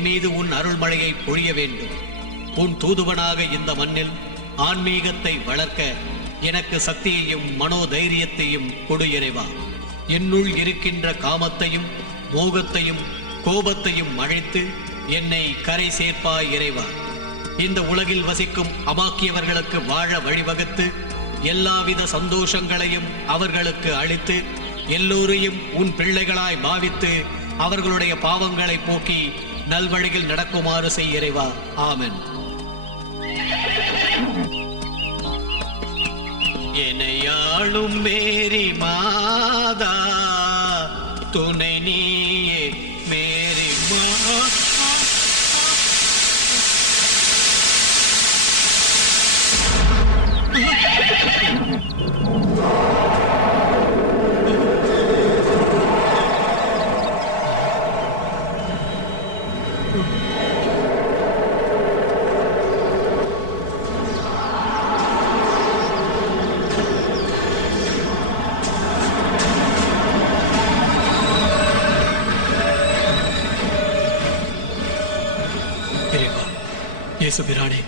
என் மீது உன் அருள்மழையை பொழிய வேண்டும். உன் தூதுவனாக இந்த மண்ணில் ஆன்மீகத்தை வளர்க்க எனக்கு சக்தியையும் மனோதைரியத்தையும் கொடு இறைவா. என்னுள் இருக்கின்ற காமத்தையும் மோகத்தையும் கோபத்தையும் அழைத்து என்னை கரை சேர்ப்பாய் இறைவா. இந்த உலகில் வசிக்கும் அபாக்கியவர்களுக்கு வாழ வழிவகுத்து எல்லாவித சந்தோஷங்களையும் அவர்களுக்கு அளித்து எல்லோரையும் உன் பிள்ளைகளாய் பாவித்து அவர்களுடைய பாவங்களை போக்கி நல்வழியில் நடக்குமாறு செய் இறைவா. ஆமென். என்னையாளும் மேரி மாதா துணை நீயே மேரி மாதா. இயேசுபிரானே,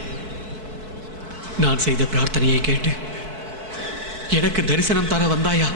நான் செய்த பிரார்த்தனையை கேட்டு எனக்கு தரிசனம் தர வந்தாயா?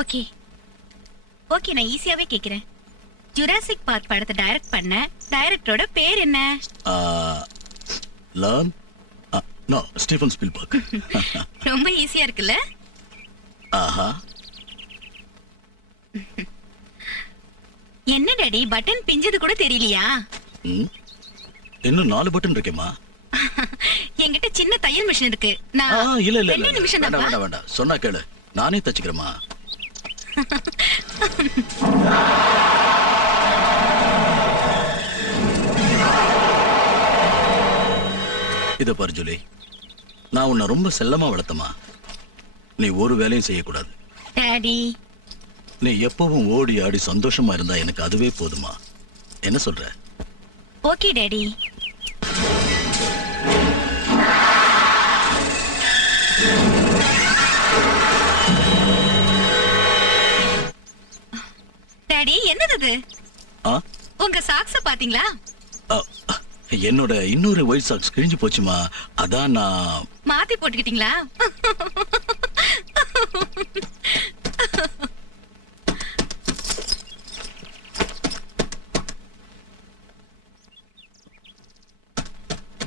ஓகே ஓகே, நான் ஈஸியாவே கேக்குறேன். ஜுராசிக் பார்க் படத்தை டைரக்ட் பண்ண டைரக்டரோட பேர் என்ன? Stephen Spielberg. ரொம்ப ஈஸியா இருக்குல்ல? ஆஹா. என்ன டாடி, பட்டன் பிஞ்சது கூட தெரியலையா? இன்னும் 4 பட்டன் இருக்கேமா? என்கிட்ட சின்ன தையல் மிஷின் இருக்கு. நான் இல்ல இல்ல 2 நிமிஷம் தான். வேண்டாம் வேண்டாம், சொன்னா கேளு, நானே தச்சுக்கிறேமா. இத பாரு ஜூலி, நான் உன்னை ரொம்ப செல்லமா வளர்த்தமா. நீ ஒரு வேலையும் செய்யக்கூடாது. டாடி, நீ எப்பவும் ஓடி ஆடி சந்தோஷமா இருந்தா எனக்கு அதுவே போதுமா. என்ன சொல்ற? Okay daddy. டாடி, என்னது? உங்க சாக்ஸ பாத்தீங்களா? என்னோட இன்னொரு ஒயிட் சாக்ஸ் கிழிஞ்சு போச்சுமா, அதான் நான் மாத்தி போட்டுக்கிட்டீங்களா?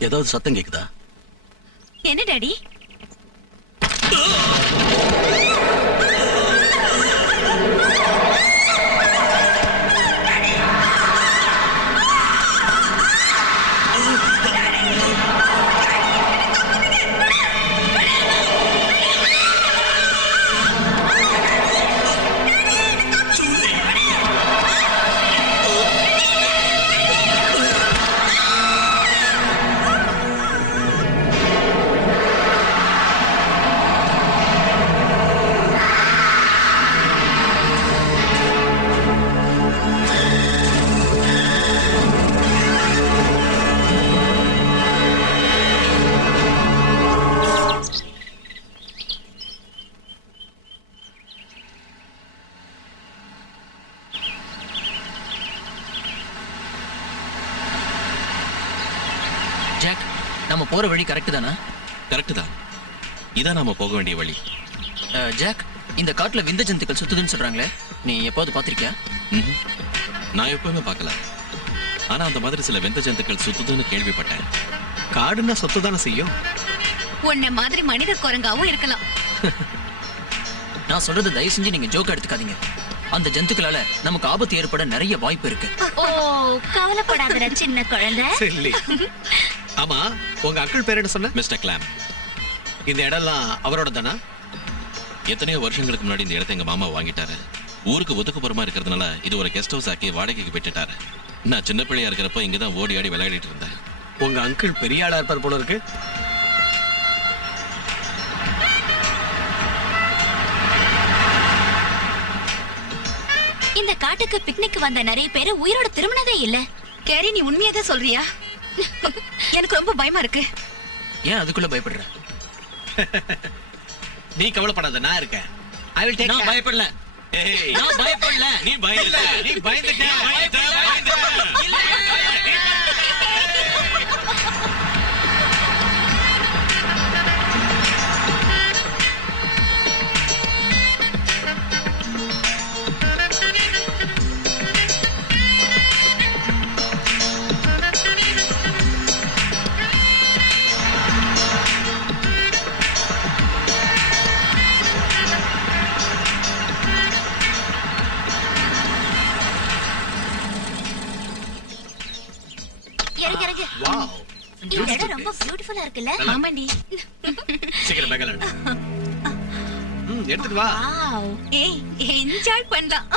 ஏதாவது சத்தம் கேக்குதா? என்ன டாடி? போற வழி கரெக்ட் தானா? கரெக்ட் தான். இதான் நாம போக வேண்டிய வழி. ஜாக், இந்த காட்டுல விந்த ஜந்துக்கள் சுத்துதுன்னு சொல்றாங்களே, நீ எப்போது பாத்திருக்கியா? ம்ஹும். நான் எப்பவுமே பார்க்கல. ஆனா அந்த மாதிரி சில விந்த ஜந்துக்கள் சுத்துதுன்னு கேள்விப்பட்டேன். காடுன்னா சொத்து தானே செய்யும். உன்ன மாதிரி மனித குரங்காவும் இருக்கலாம். நான் சொல்றது தயவு செஞ்சு நீங்க ஜோக்கா எடுத்துக்காதீங்க. அந்த ஜந்துக்களால நமக்கு ஆபத்து ஏற்பட நிறைய வாய்ப்பு இருக்கு. ஓ, கவலைப்படாதடா சின்ன குழந்தை. சரி. ஆமா, உங்க அங்கிள் பேர் என்ன சொன்ன? Mister glam. இந்த இடம்லாம் அவரோட தானா? எத்தனையோ வருஷங்களுக்கு முன்னாடி இந்த இடத்தை எங்க மாமா வாங்கிட்டாரு. ஊருக்கு ஒதுக்குப்புறமா இருக்கிறதுனால இது ஒரு கெஸ்ட் ஹவுஸ் ஆக்கி வாடகைக்கு விட்டுட்டாரு. நான் சின்ன பிள்ளையா இருக்கிறப்ப இங்கதான் ஓடி ஆடி விளையாடிட்டு இருந்தேன். உங்க அங்கிள் பெரிய ஆளா இருப்பார் போல இருக்கு. இந்த காட்டுக்கு பிக்னிக் வந்த நிறைய பேரு உயிரோட திரும்பினதே இல்ல. கேரி, நீ உண்மையதான் சொல்றியா? எனக்கு ரொம்ப பயமா இருக்கு. ஏன் அதுக்குள்ள பயப்படுற? நீ கவலைப்படாத, நான் இருக்கேன். I will take நான் care. பயப்படல. ஏய், நான் பயப்படல. நீ பயந்துட்ட. நீ பயந்துட்ட. இறங்கு, இறங்கு. Wow. இந்த இடம் ரொம்ப பியூட்டிஃபுல்லா இருக்குல்ல? ஆமாண்டி. சீக்கிரம் பேக் எடு. எடுத்துட்டு வா. வாவ். ஏய், என்ஜாய் பண்ணலாம்.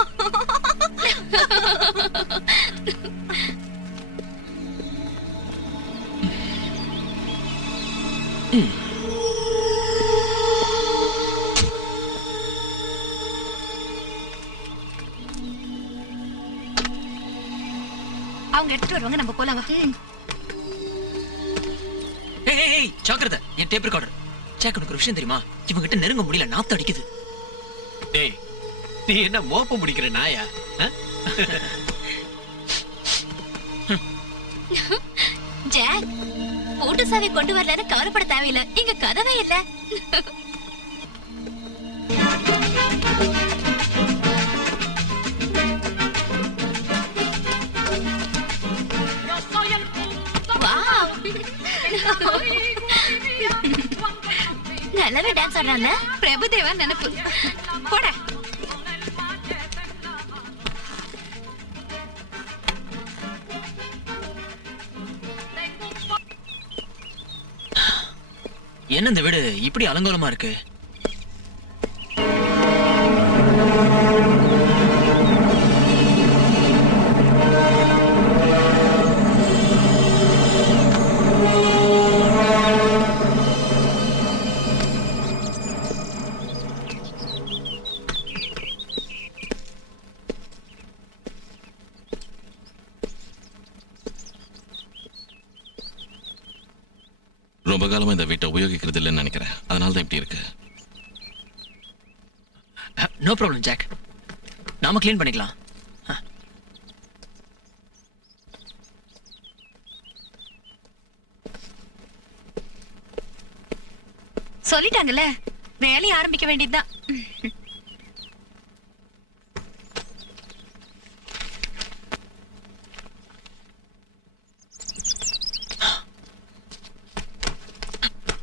அவங்க எடுத்துட்டு வருவாங்க, நம்ம போலாம் வா. ஏய், ஏய், ஏய், ஜாக்கிரதை. என் டேப் ரெக்கார்டர். ஜாக், உனக்கு ஒரு விஷயம் தெரியுமா? இவங்க கிட்ட நெருங்க முடியல, நாத்து அடிக்குது. டேய், நீ என்ன மோப்ப முடிக்கிற நாயா? ஜாக், பூட்டு சாவி கொண்டு வரலன்னு கவலைப்பட தேவையில்லை. இங்க கதவே இல்ல. வாவ். நல்லாவே டான்ஸ் ஆடுறாங்க. பிரபுதேவா நினைப்பு. போடா. என்ன இந்த வீடு இப்படி அலங்கோலமா இருக்கு? ரொம்ப காலமா இந்த வீட்டை உபயோகிக்கிறது இல்லைன்னு நினைக்கிறேன். அதனால தான் இப்படி இருக்கு. நோ ப்ராப்ளம் ஜாக், நாம க்ளீன் பண்ணிக்கலாம். சொல்லிட்டாங்கல்ல, வேலையை ஆரம்பிக்க வேண்டியதுதான்.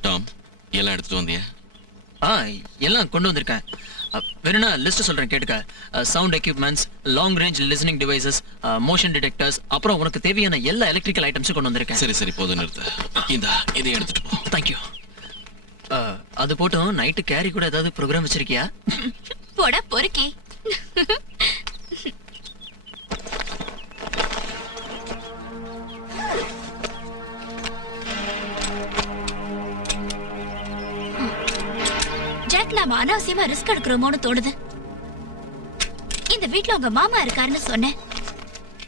டாம், எல்லாம் எடுத்துட்டு வந்தியா? எல்லாம் கொண்டு வந்திருக்கேன். வேணும்னா லிஸ்ட் சொல்றேன், கேட்டுக்க. Sound equipments, long range listening devices, motion detectors, அப்புறம் உனக்கு தேவையான எல்லா எலக்ட்ரிக்கல் ஐட்டம்ஸும் கொண்டு வந்திருக்கேன். சரி சரி, போதும் நிறுத்து. இதை எடுத்துட்டு போ. தேங்க்யூ. அது போட்டும் நைட்டு கேரி கூட ஏதாவது ப்ரோக்ராம் வச்சிருக்கியா? போடா பொறுக்கி. ஜாக், நாம அனாவசியமா ரிஸ்க் எடுக்கிறோமோன்னு தோணுது. இந்த வீட்ல உங்க மாமா இருக்காருன்னு சொன்னேன்.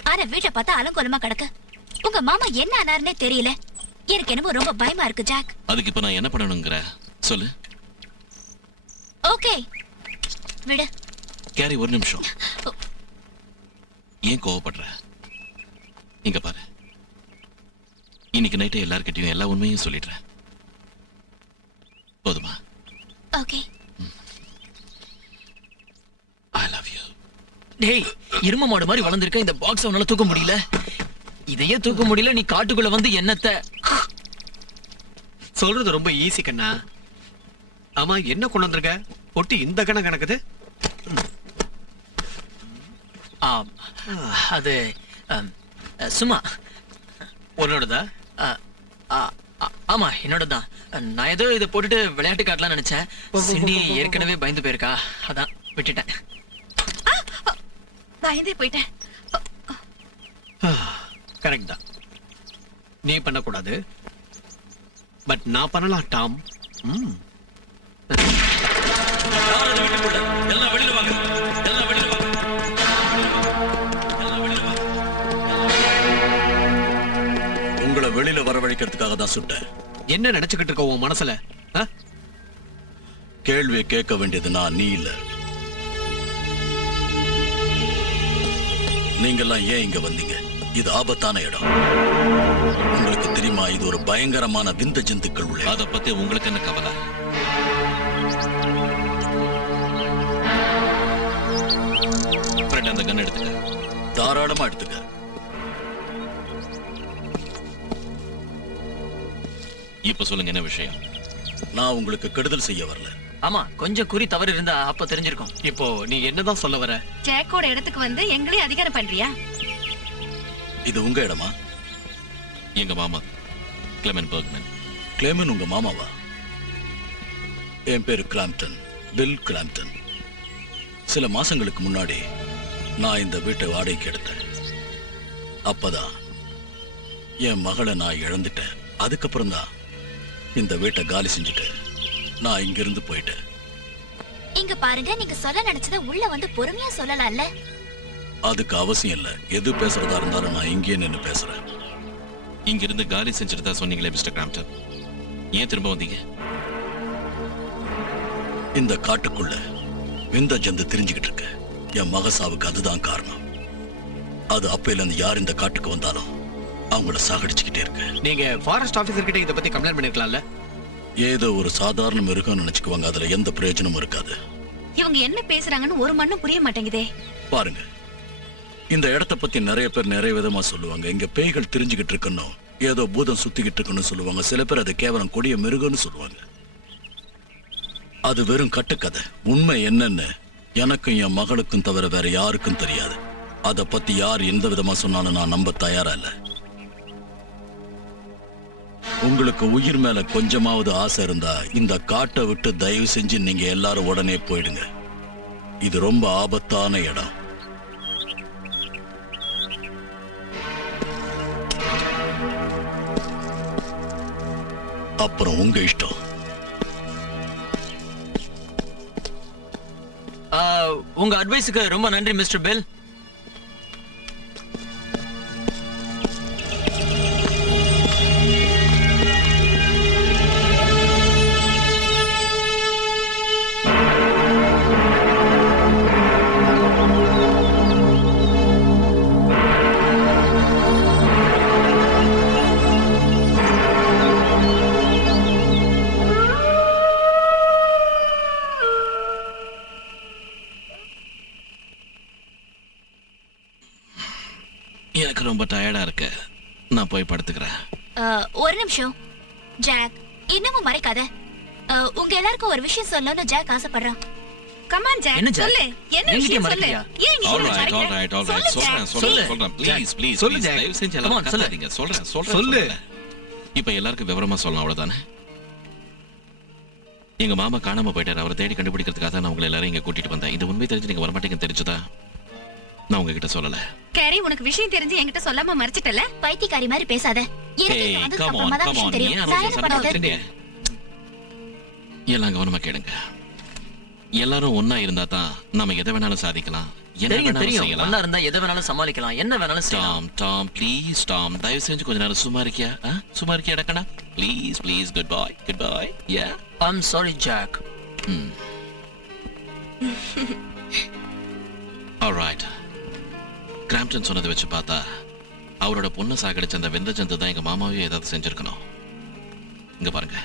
ஆனா வீட்டை பார்த்தா அலங்கோலமா கிடக்கு. உங்க மாமா என்ன ஆனாருன்னே தெரியல. எனக்கு என்னமோ ரொம்ப பயமா இருக்கு ஜாக். அதுக்கு இப்ப நான் என்ன பண்ணணுங்கிற சொல்லு. ஓகே, விடு. கேரி, ஒரு நிமிஷம். ஏன் கோவப்படுற? இங்க பாரு, இன்னைக்கு நைட்டே எல்லார்கிட்டயும் எல்லா உண்மையும் சொல்லிடுறேன். போதுமா? ஓகே. I love you. டேய், எரும மாடு மாதிரி வளர்ந்திருக்க, இந்த பாக்ஸ் உன்னால தூக்க முடியல. இதையே தூக்க முடியல, நீ காட்டுக்குள்ள வந்து என்னத்த? சொல்றது ரொம்ப ஈஸி கண்ணா. ஆமா, என்ன கொண்டு வந்திருக்க? பொட்டி இந்த கணக்குது. ஆம், அது சும்மா உன்னோடதா? ஆமா, என்னோடதான். நான் ஏதோ இதை போட்டுட்டு விளையாட்டு காட்டலாம் நினைச்சேன். சிண்டி ஏற்கனவே பயந்து போயிருக்கா, அதான் விட்டுட்டேன். பயந்தே போயிட்டேன். கரெக்ட் தான். நீ பண்ணக்கூடாது, பட் நான் பண்ணலாம் டாம். எல்லாம் வெளியில வாங்க, எல்லாம் வெளியில வாங்க. உங்களை வெளியில வரவழைக்கிறதுக்காக தான் சுட்டேன். என்ன நினைச்சுக்கிட்டு இருக்க உன் மனசுல? கேள்வியை கேட்க வேண்டியது நான், நீ இல்ல. நீங்கெல்லாம் ஏன் இங்க வந்தீங்க? இது ஆபத்தான இடம். உங்களுக்கு தெரியுமா, இது ஒரு பயங்கரமான விந்த ஜந்துக்கள் உள்ள. அதை பத்தி உங்களுக்கு என்ன கவலை? அந்த கன் எடுத்துக்க. தாராளமா எடுத்துக்க. இப்ப சொல்லுங்க, என்ன விஷயம்? நான் உங்களுக்கு கெடுதல் செய்ய வரல. ஆமா, கொஞ்சம் குறி தவறு இருந்தா அப்ப தெரிஞ்சிருக்கும். இப்போ நீ என்னதான் சொல்ல வர? ஜாக்கோட இடத்துக்கு வந்து எங்களே அதிகாரம் பண்றியா? இது உங்க இடமா? எங்க மாமா கிளெமன் பெர்க்மன். கிளேமன் உங்க மாமாவா? என் பேரு கிளாம்ப்டன், பில் கிளாம்ப்டன். சில மாசங்களுக்கு முன்னாடி நான் இந்த வீட்டை வாடகைக்கு எடுத்தேன். அப்பதான் என் மகளை நான் இழந்துட்டேன். அதுக்கப்புறம் தான் இந்த வீட்டை காலி செஞ்சுட்டு நான் இங்கிருந்து போயிட்டேன். இங்க பாருங்க, நீங்க சொல்ல நினைச்சத உள்ள வந்து பொறுமையா சொல்லலாம்ல. அதுக்கு அவசியம் இல்ல. எது பேசுறதா இருந்தாலும் நான் இங்கே நின்னு பேசுறேன். இங்க இருந்து காலி செஞ்சுட்டு தான் சொன்னீங்களே மிஸ்டர் கிராம்ப்டன், ஏன் திரும்ப வந்தீங்க? இந்த காட்டுக்குள்ள விந்த ஜந்து தெரிஞ்சுக்கிட்டு இருக்கு. என் மக சாவுக்கு அதுதான் காரணம். அது அப்பையில இருந்து யார் இந்த காட்டுக்கு வந்தாலும் அவங்கள சாகடிச்சுக்கிட்டே இருக்கு. நீங்க ஃபாரஸ்ட் ஆபீசர் கிட்ட இத பத்தி கம்ப்ளைண்ட் பண்ணிருக்கலாம்ல. ஏதோ ஒரு சாதாரண மிருகம் நினைச்சுக்குவாங்க, அதுல எந்த பிரயோஜனமும் இருக்காது. இவங்க என்ன பேசுறாங்கன்னு ஒரு மண்ணும் புரிய மாட்டேங்குதே. பாருங்க, இந்த இடத்த பத்தி நிறைய பேர் நிறைய விதமா சொல்லுவாங்க. இங்க பேய்கள் தெரிஞ்சுக்கிட்டு இருக்கணும், ஏதோ பூதம் சுத்திக்கிட்டு இருக்குன்னு சொல்லுவாங்க. சில பேர் அதை கேவலம் கொடிய மிருகம்னு சொல்லுவாங்க. அது வெறும் கட்டுக்கதை. உண்மை என்னன்னு எனக்கும் என் மகளுக்கும் தவிர வேற யாருக்கும் தெரியாது. அதை பத்தி யார் எந்த விதமா சொன்னாலும் நான் நம்ப தயாரா இல்ல. உங்களுக்கு உயிர் மேல கொஞ்சமாவது ஆசை இருந்தா இந்த காட்டை விட்டு தயவு செஞ்சு நீங்க எல்லாரும் உடனே போயிடுங்க. இது ரொம்ப ஆபத்தான இடம். அப்புறம் உங்க இஷ்டம். உங்க அட்வைஸுக்கு ரொம்ப நன்றி மிஸ்டர் பெல். எனக்கு ரொம்ப டயர்டா இருக்கு, நான் போய் படுத்துக்கிறேன். ஒரு நிமிஷம் ஜாக், இன்னமும் மறைக்காத. உங்க எல்லாருக்கும் ஒரு விஷயம் சொல்லணும்னு ஜாக் ஆசைப்படுறான். கமான் ஜாக், என்ன ஜாக்? சொல்லு. என்ன என்கிட்ட விஷயம் சொல்லு. மறைக்கிறியா? ஏன் இங்க All இருந்து right, all மறைக்கிற? right, all right. சொல்லு சொல்றேன், ஜாக், சொல்றேன். Please, please, சொல்லு, please. ஜாக். தயவு செஞ்சு Come எல்லாம் on, சொல்லு. கத்தாதீங்க. சொல்றேன், சொல்லு. சொல்றேன். இப்ப எல்லாருக்கும் விவரமா சொல்லலாம், அவ்வளவுதானே? எங்க மாமா காணாம போயிட்டாரு. அவரை தேடி கண்டுபிடிக்கிறதுக்காக தான் நான் உங்களை எல்லாரும் இங்க கூட்டிட்டு வந்தேன். இது உண்மை தெரிஞ்சு நீங்க வரமாட்டீங்கன்னு தெரிஞ்சுதா நான் உங்ககிட்ட சொல்லல. கேரி, உனக்கு விஷயம் தெரிஞ்சு என்கிட்ட சொல்லாம மறைச்சிட்டல. பைத்தியக்காரி மாதிரி பேசாத. எனக்கு Hey, இங்க வந்ததுக்கு come on, அப்புறமா தான் come விஷயம் on. தெரியும். ஏன் சாயன படாத. அவசரப்படாதீங்க? எல்லாம் கவனமா கேளுங்க. எல்லாரும் ஒன்னா இருந்தா தான் நாம எதை வேணாலும் சாதிக்கலாம், என்ன தெரியும் வேணாலும் தெரியும். செய்யலாம். ஒண்ணா இருந்தா எதை வேணாலும் சமாளிக்கலாம், என்ன வேணாலும் செய்யலாம். டாம் ப்ளீஸ் டாம், தயவு செஞ்சு கொஞ்ச நேரம் சும்மா இருக்கியா? சும்மா இருக்கியா டக்கனா? Please please, good bye. Yeah, I'm sorry Jack. Alright. Crampton சொன்னதை வச்சு பார்த்தா அவரோட பொண்ணை சாகடிச்ச அந்த வெந்த ஜந்து தான் எங்க மாமாவே ஏதாவது செஞ்சிருக்கணும். இங்க பாருங்க.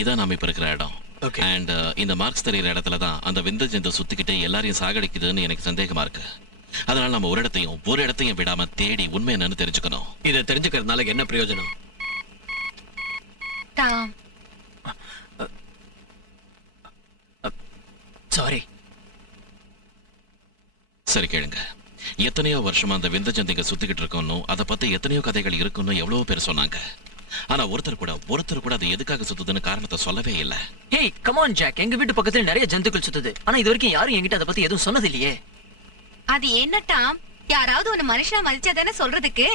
இதான் நாம இப்ப இருக்கிற இடம். Okay. அண்ட் இந்த மார்க்ஸ் தெரியிற இடத்துல தான் அந்த விந்த ஜந்து சுத்திக்கிட்டே எல்லாரையும் சாகடிக்குதுன்னு எனக்கு சந்தேகமா இருக்கு. அதனால நம்ம ஒரு இடத்தையும் விடாம தேடி உண்மை என்னன்னு தெரிஞ்சுக்கணும். இதை தெரிஞ்சுக்கிறதுனால என்ன பிரயோஜனம்? Tom, sorry. சரி கேளுங்க. எத்தனையோ வருஷமா அந்த விந்த ஜந்திங்க சுத்திக்கிட்டு இருக்கணும், அதை பத்தி எத்தனையோ கதைகள் இருக்குன்னு எவ்வளவோ பேர் சொன்னாங்க. ஆனா ஒருத்தர் கூட அது எதுக்காக சுத்துதுன்னு காரணத்தை சொல்லவே இல்லை. ஹேய் கம் ஆன் ஜாக், எங்க வீட்டு பக்கத்துல நிறைய ஜந்துக்கள் சுத்துது. ஆனா இது வரைக்கும் யாரும் என்கிட்ட அதை பத்தி எதுவும் சொன்னது இல்லையே. அது என்ன டாம், யாராவது உன்னை மனுஷனா மதிச்சாதானே சொல்றதுக்கு.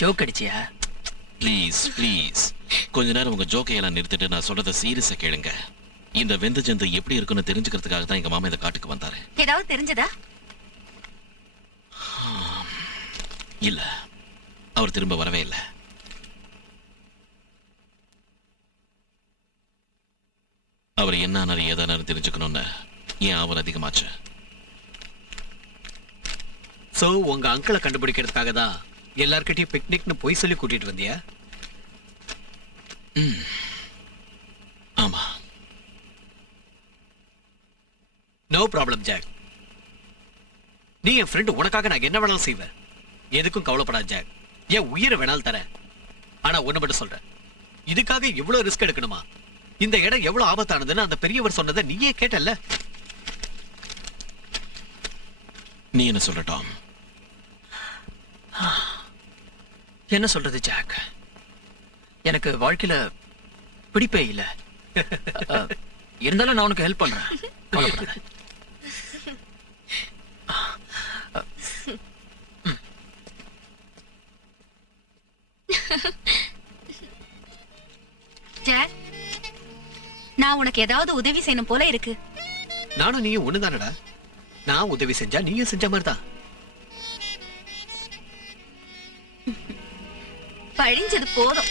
ஜோக் அடிச்சியா? ப்ளீஸ் ப்ளீஸ் கொஞ்ச நேரம் உங்க ஜோக்கையெல்லாம் நிறுத்திட்டு நான் சொல்றத சீரியஸா கேளுங்க. இந்த வெந்த ஜந்து எப்படி இருக்குன்னு தெரிஞ்சுக்கிறதுக்காக தான் எங்க மாமா இந்த காட்டுக்கு வந்தாரு. ஏதாவது தெரிஞ்சதா? இல்ல, அவர் திரும்ப வரவே இல்லை. அவர் என்ன ஏதானு தெரிஞ்சுக்கணும்னு ஏன் ஆவல் அதிகமாச்சு. சோ உங்க அங்கிளை கண்டுபிடிக்கிறதுக்காக தான் எல்லார்கிட்டயும் பிக்னிக்னு போய் சொல்லி கூட்டிட்டு வந்தியா? ஆமா. No problem Jack. நீ என் ஃப்ரெண்ட், உனக்காக நான் என்ன வேணாலும் செய்வேன். எதுக்கும் கவலைப்படாத ஜாக். என் உயிரை வேணாலும் தரேன். ஆனா ஒண்ணு மட்டும் சொல்றேன், இதுக்காக இவ்வளவு ரிஸ்க் எடுக்கணுமா? இந்த இடம் எவ்வளவு ஆபத்தானதுன்னு அந்த பெரியவர் சொன்னதை நீயே கேட்டல்ல. நீ என்ன சொல்ற டாம்? என்ன சொல்றது ஜாக், எனக்கு வாழ்க்கையில பிடிப்பே இல்ல. இருந்தாலும் நான் உனக்கு ஹெல்ப் பண்றேன், கவலைப்படாத. ஜாக், நான் உனக்கு ஏதாவது உதவி செய்யணும் போல இருக்கு. நானும் நீயும் ஒண்ணுதானடா. நான் உதவி செஞ்சா நீயும் செஞ்ச மாதிரிதான். பழிஞ்சது போதும்.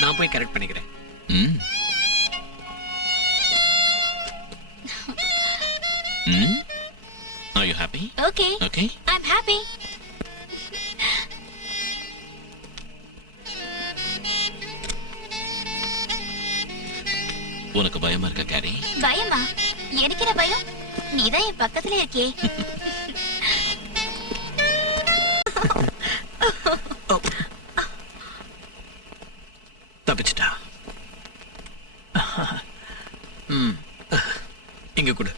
நான் போய் கரெக்ட் பண்ணிக்கிறேன். ம் ம் Are you happy? Okay, Okay. I'm happy. உனக்கு பயமா இருக்க கேரி? பயமா? எனக்கு என்ன பயம்? நீதான் என் பக்கத்துல இருக்கே. தப்பிச்சிட்டா. இங்க கொடு.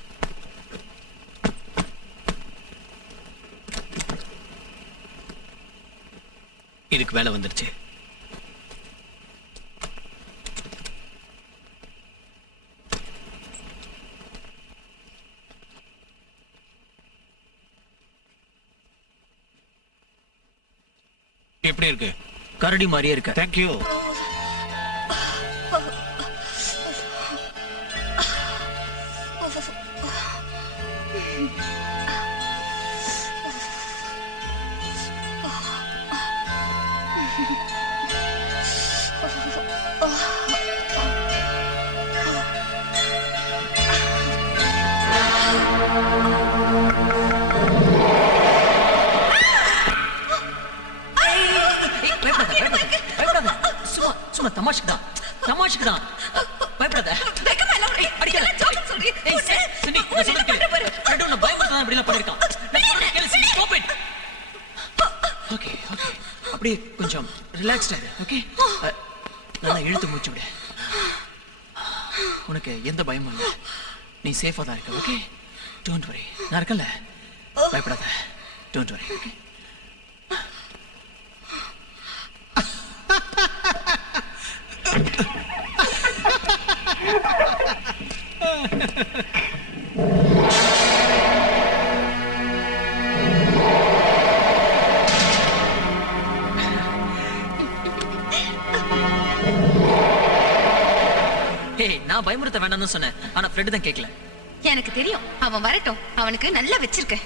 இதுக்கு வேலை வந்துருச்சு. எப்படி இருக்கு? கரடி மாதிரியே இருக்க. தேங்க்யூ. சும்மா தமாஷுக்குதான், தமாஷுக்குதான். பயப்படாத. அடிக்காத. ஏய், சிண்டி, நான் சொல்றது கேளு. ஃப்ரெண்ட் உன்னை பயப்படுத்ததான் இப்படி எல்லாம் பண்ணிருக்கான். நான் சொல்றது கேளு Cindy, stop it. Okay, okay. அப்படியே கொஞ்சம் ரிலாக்ஸ்டா இரு, ஓகே? நல்லா இழுத்து மூச்சு விடு. உனக்கு எந்த பயமும் இல்லை. நீ சேஃபா தான் இருக்க, ஓகே? டோன்ட் வரி, நான் இருக்கேன்ல. பயப்படாத. Don't worry, okay? நான் பயமுறுத்த வேண்டாம்னு சொன்னேன், ஆனா ஃப்ரெண்ட் தான் கேட்கல. எனக்கு தெரியும், அவன் வரட்டும், அவனுக்கு நல்லா வச்சிருக்க.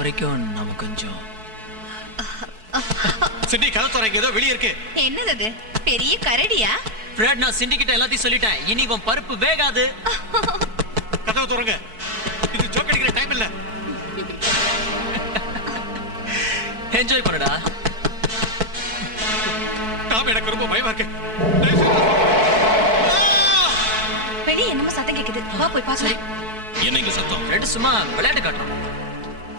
வரைக்கும் நாம கொஞ்சம் சிண்டி கதை தரங்க ஏதோ வெளியே இருக்கு. என்னது அது? பெரிய கரடியா? ஃப்ரெட், நான் சிண்டி கிட்ட எல்லாத்தையும் சொல்லிட்டேன். இனி இவன் பருப்பு வேகாது. கதவை திறங்க. இது ஜோக் அடிக்கிற டைம் இல்ல. என்ஜாய் பண்ணுடா. டாம், எனக்கு ரொம்ப பயமா இருக்கு. வெளியே என்னமோ சத்தம் கேக்குது. வா போய் பாக்கலாம். என்ன இங்க சத்தம்? ஃப்ரெட் சும்மா விளையாட்டு காட்டுறான்.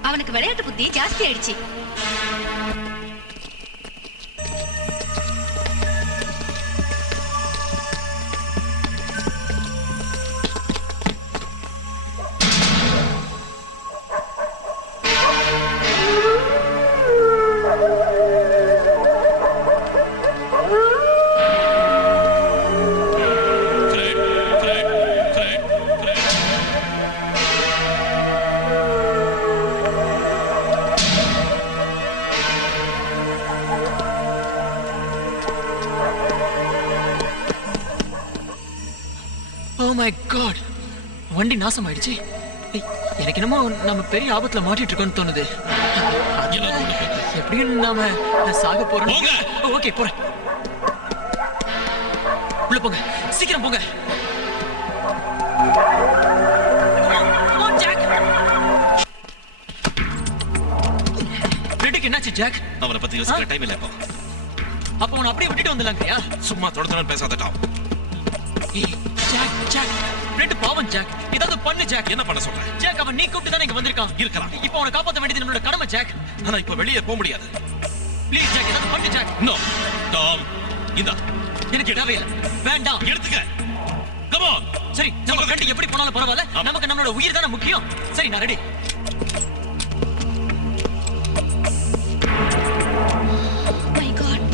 அவனுக்கு விளையாட்டு புத்தி ஜாஸ்தி ஆயிடுச்சு. Fred, Fred, Fred, Fred. Oh my God, வண்டி நாசம் ஆயிடுச்சு. ஏய், எனக்கு என்னமோ நம்ம பெரிய ஆபத்துல மாட்டிட்டு இருக்கோம்னு தோணுது. எல்லாம் கொண்டு போங்க. எப்படியும் நாம சாக போறோம். போங்க. ஓகே, போறேன். உள்ள போங்க, சீக்கிரம் போங்க. Come on, Jack. ஃப்ரெட்டுக்கு என்னாச்சு ஜாக்? அவனை பத்தி யோசிக்கிற டைம் இல்ல இப்போ. அப்ப அவனை அப்படியே விட்டுட்டு வந்துடலாங்கயா? சும்மா தொடர்ந்து பேசாதட்டான். ஏய், ஜாக் ஜாக், ஃப்ரெட் பாவம் ஜாக், ஏதாவது பண்ணு ஜாக். என்ன பண்ண சொல்ற? ஜாக், அவன் நீ கூப்பிட்டு தானே இங்க வந்திருக்கான். இருக்கலாம். இப்போ அவனை காப்பாத்த வேண்டியது நம்மளோட கடமை ஜாக். ஆனா இப்ப வெளியே போக முடியாது. ப்ளீஸ் ஜாக், ஏதாவது பண்ணு ஜாக். நோ டாம், இந்தா எனக்கு இடவே இல்லை. வேண்டாம். எடுத்துக்க. Come on. சரி, நம்ம ஃப்ரெண்ட் எப்படி போனாலும் பரவாயில்ல. நமக்கு நம்மளோட உயிர் தானே முக்கியம். சரி, நான் ரெடி. My God.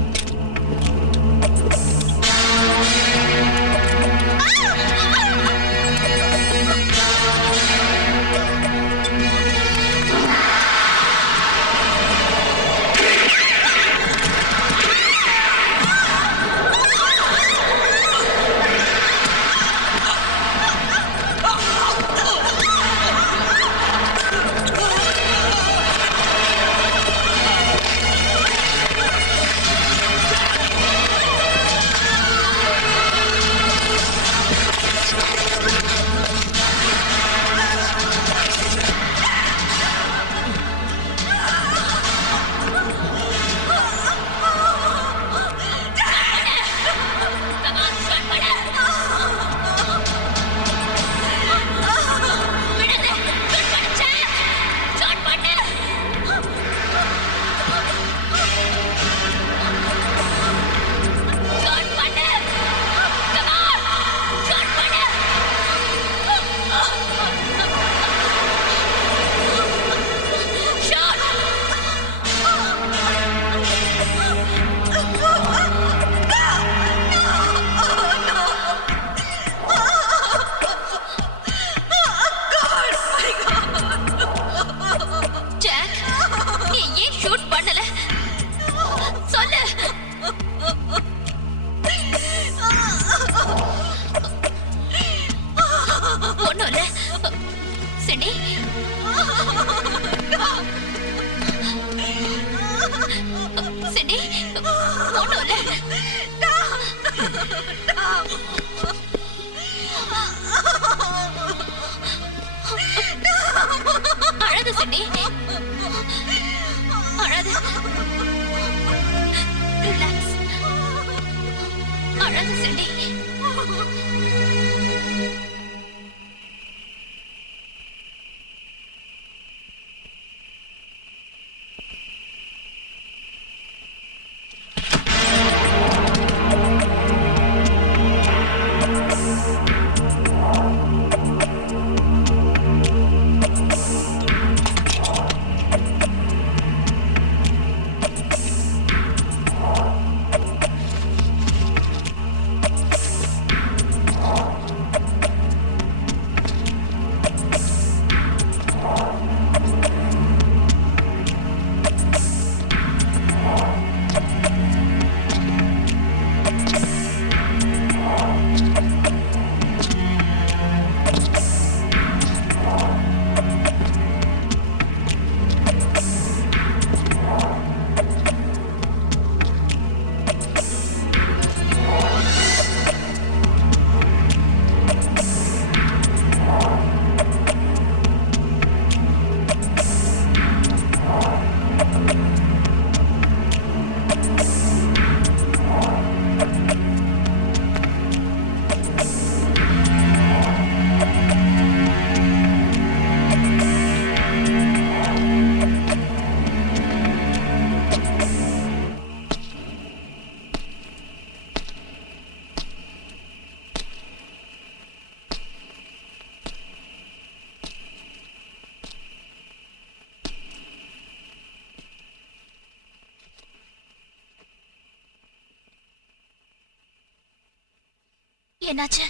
என்னாச்சு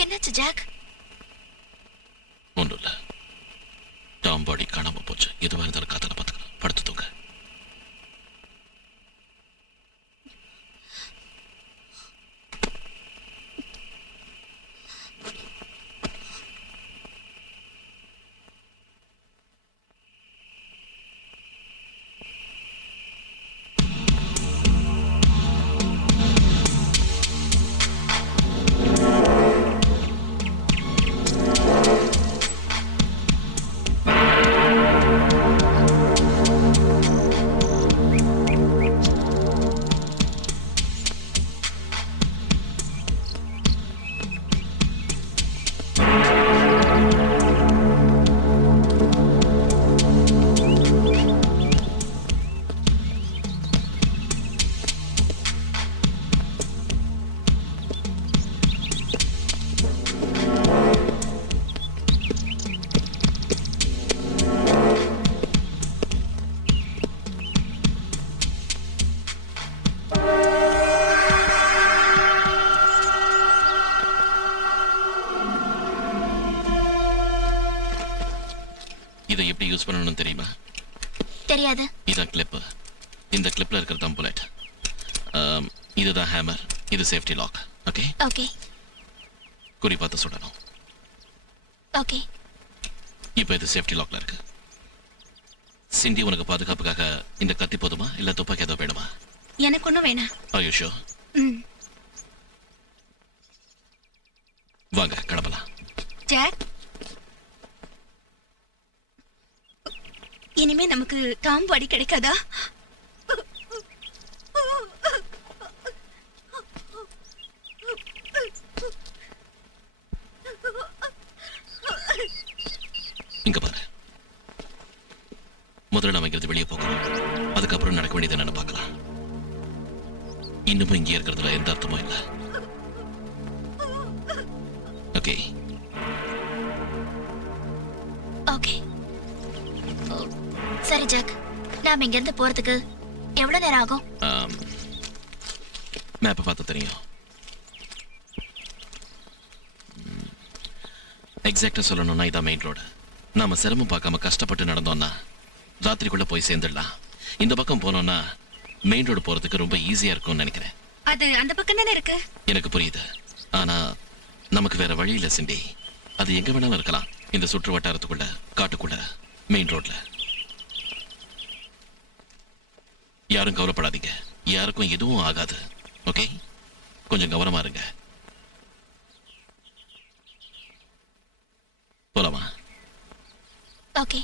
என்னாச்சு ஜாக்? ஒன்றும் இல்ல. டாம் பாடி காணாம போச்சு. எதுவா இருந்தாலும் காத்தால பார்த்துக்கலாம். படுத்து தூங்க. இதை எப்படி யூஸ் பண்ணணும்னு தெரியுமா? தெரியாது. இதான் கிளிப். இந்த கிளிப்ல இருக்கிறது தான் புல்லட். இதுதான் ஹேமர். இது சேஃப்டி லாக். ஓகே ஓகே குறி பார்த்து சுடணும். ஓகே. இப்போ இது சேஃப்டி லாக்ல இருக்கு. சிண்டி, உனக்கு பாதுகாப்புக்காக இந்த கத்தி போதுமா இல்ல துப்பாக்கி ஏதோ வேணுமா? எனக்கு ஒண்ணும் வேணாம். Are you sure? வாங்க கிளம்பலாம். ஜாக், இனிமே நமக்கு டாம் பாடி கிடைக்காதா? இங்க பாரு. முதல்ல நாம இங்கிருந்து வெளியே போகணும். அதுக்கப்புறம் நடக்க வேண்டியது என்னன்னு பார்க்கலாம். இன்னமும் இங்கே இருக்கிறதுல எந்த அர்த்தமும் இல்லை. Okay okay. சரி ஜாக், நாம இங்க இருந்து போறதுக்கு எவ்வளவு நேரம் ஆகும்? மேப்பை பார்த்து தெரியும். எக்ஸாக்டா சொல்லணும்னா இதான் மெயின் ரோடு. நாம சிரமம் பார்க்காம கஷ்டப்பட்டு நடந்தோம்னா ராத்திரிக்குள்ள போய் சேர்ந்துடலாம். இந்த பக்கம் போனோம்னா மெயின் ரோடு போறதுக்கு ரொம்ப ஈஸியா இருக்கும்னு நினைக்கிறேன். அது அந்த பக்கம் தானே இருக்கு. எனக்கு புரியுது. ஆனா நமக்கு வேற வழி இல்ல சிண்டி. அது எங்க வேணாலும் இருக்கலாம். இந்த சுற்று வட்டாரத்துக்குள்ள, காட்டுக்குள்ள, மெயின் ரோட்ல. யாரும் கவலைப்படாதீங்க. யாருக்கும் எதுவும் ஆகாது. ஓகே, கொஞ்சம் கவனமா இருங்க. போலாமா? ஓகே.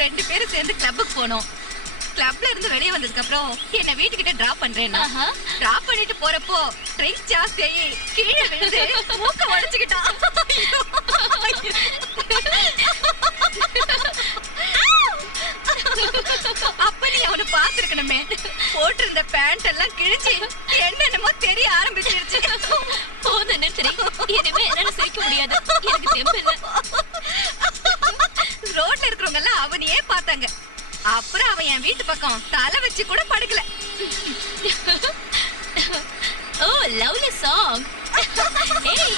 ரெண்டு பேரும் சேர்ந்து கிளப்புக்கு போனோம். கிளப்ல இருந்து வெளியே வந்ததுக்கு அப்புறம் என்ன வீட்டுக்கிட்ட டிராப் பண்றேன்னா, டிராப் பண்ணிட்டு போறப்போ ட்ரிங்க் ஜாஸ்தியாகி கீழே விழுந்து மூக்க உடைச்சுக்கிட்டான். அப்ப நீ அவனை பார்த்திருக்கணுமே. போட்டிருந்த பேண்ட் எல்லாம் கிழிச்சு என்னென்னமோ தெரிய ஆரம்பிச்சிருச்சு. போதும் நிறுத்துறேன். இனிமே என்னால சிரிக்க முடியாது. எனக்கு தெம்பு இல்ல. ரோட்ல இருக்கிறவங்க எல்லாம் அவனையே பார்த்தாங்க. அப்புறம் அவன் என் வீட்டு பக்கம் தலை வச்சு கூட படுக்கல. ஓ, லவ்லி சாங். ஏய்,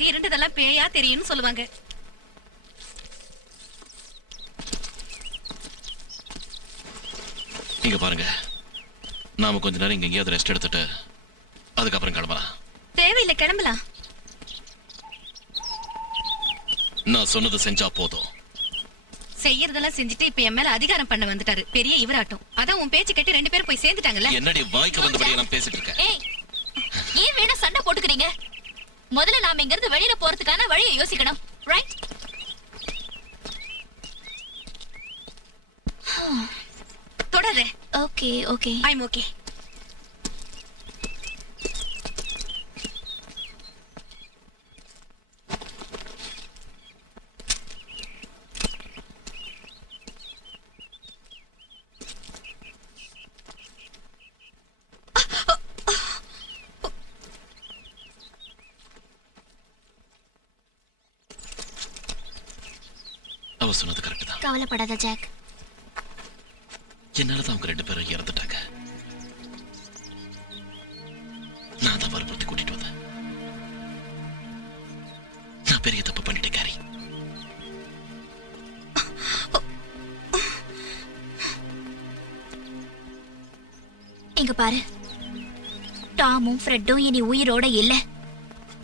கண்ணுக்கு இருண்டதெல்லாம் பேயா தெரியும்னு சொல்லுவாங்க. இங்க பாருங்க, நாம கொஞ்ச நேரம் இங்க எங்கேயாவது ரெஸ்ட் எடுத்துட்டு அதுக்கப்புறம் கிளம்பலாம். தேவையில்லை, கிளம்பலாம். நான் சொன்னது செஞ்சா போதும். செய்யறதெல்லாம் செஞ்சுட்டு இப்ப என் மேல அதிகாரம் பண்ண வந்துட்டாரு பெரிய இவராட்டம். அதான் உன் பேச்சு கேட்டு 2 பேரும் போய் சேர்ந்துட்டாங்கல்ல. என்னடி வாய்க்கு வந்தபடி நான் பேசிட்டு இருக்கேன். ஏய், ஏன் வேணா சண்டை போட்டுக்கிறீங்க? முதல்ல நாம இங்க இருந்து வெளியில போறதுக்கான வழியை யோசிக்கணும், ரைட்? தொடாத. Okay okay. I'm okay. அவ சொன்னது கரெக்ட் தான். கவலைப்படாத ஜாக். என்னாலதான் அவங்க 2 பேரும் இறந்துட்டாங்க. நான் தான் வற்புறுத்தி கூட்டிட்டு வந்தேன். நான் பெரிய தப்பு பண்ணிட்டேன் கேரி. இங்க பாரு, டாமும் ஃப்ரெட்டும் இனி உயிரோட இல்ல.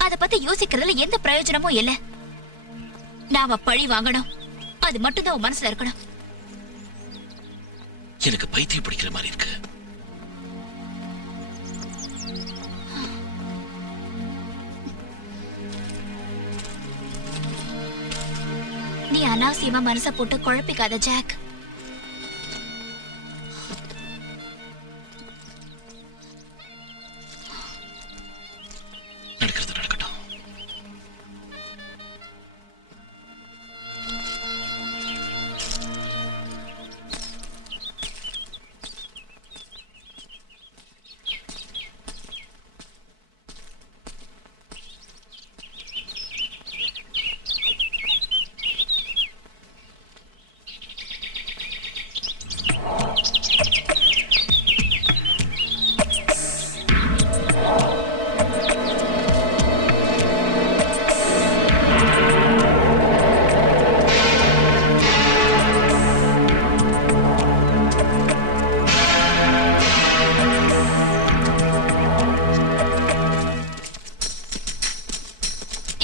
அத பத்தி யோசிக்கிறதுல எந்த பிரயோஜனமும் இல்ல. நாம பழி வாங்கணும், அது மட்டும் தான் உன் மனசுல இருக்கணும். எனக்கு பைத்தியம் பிடிக்கிற மாதிரி இருக்கு. நீ அனாவசியமா மனச போட்டு குழப்பிக்காத ஜாக். நடக்கிறது நடக்கட்டும்.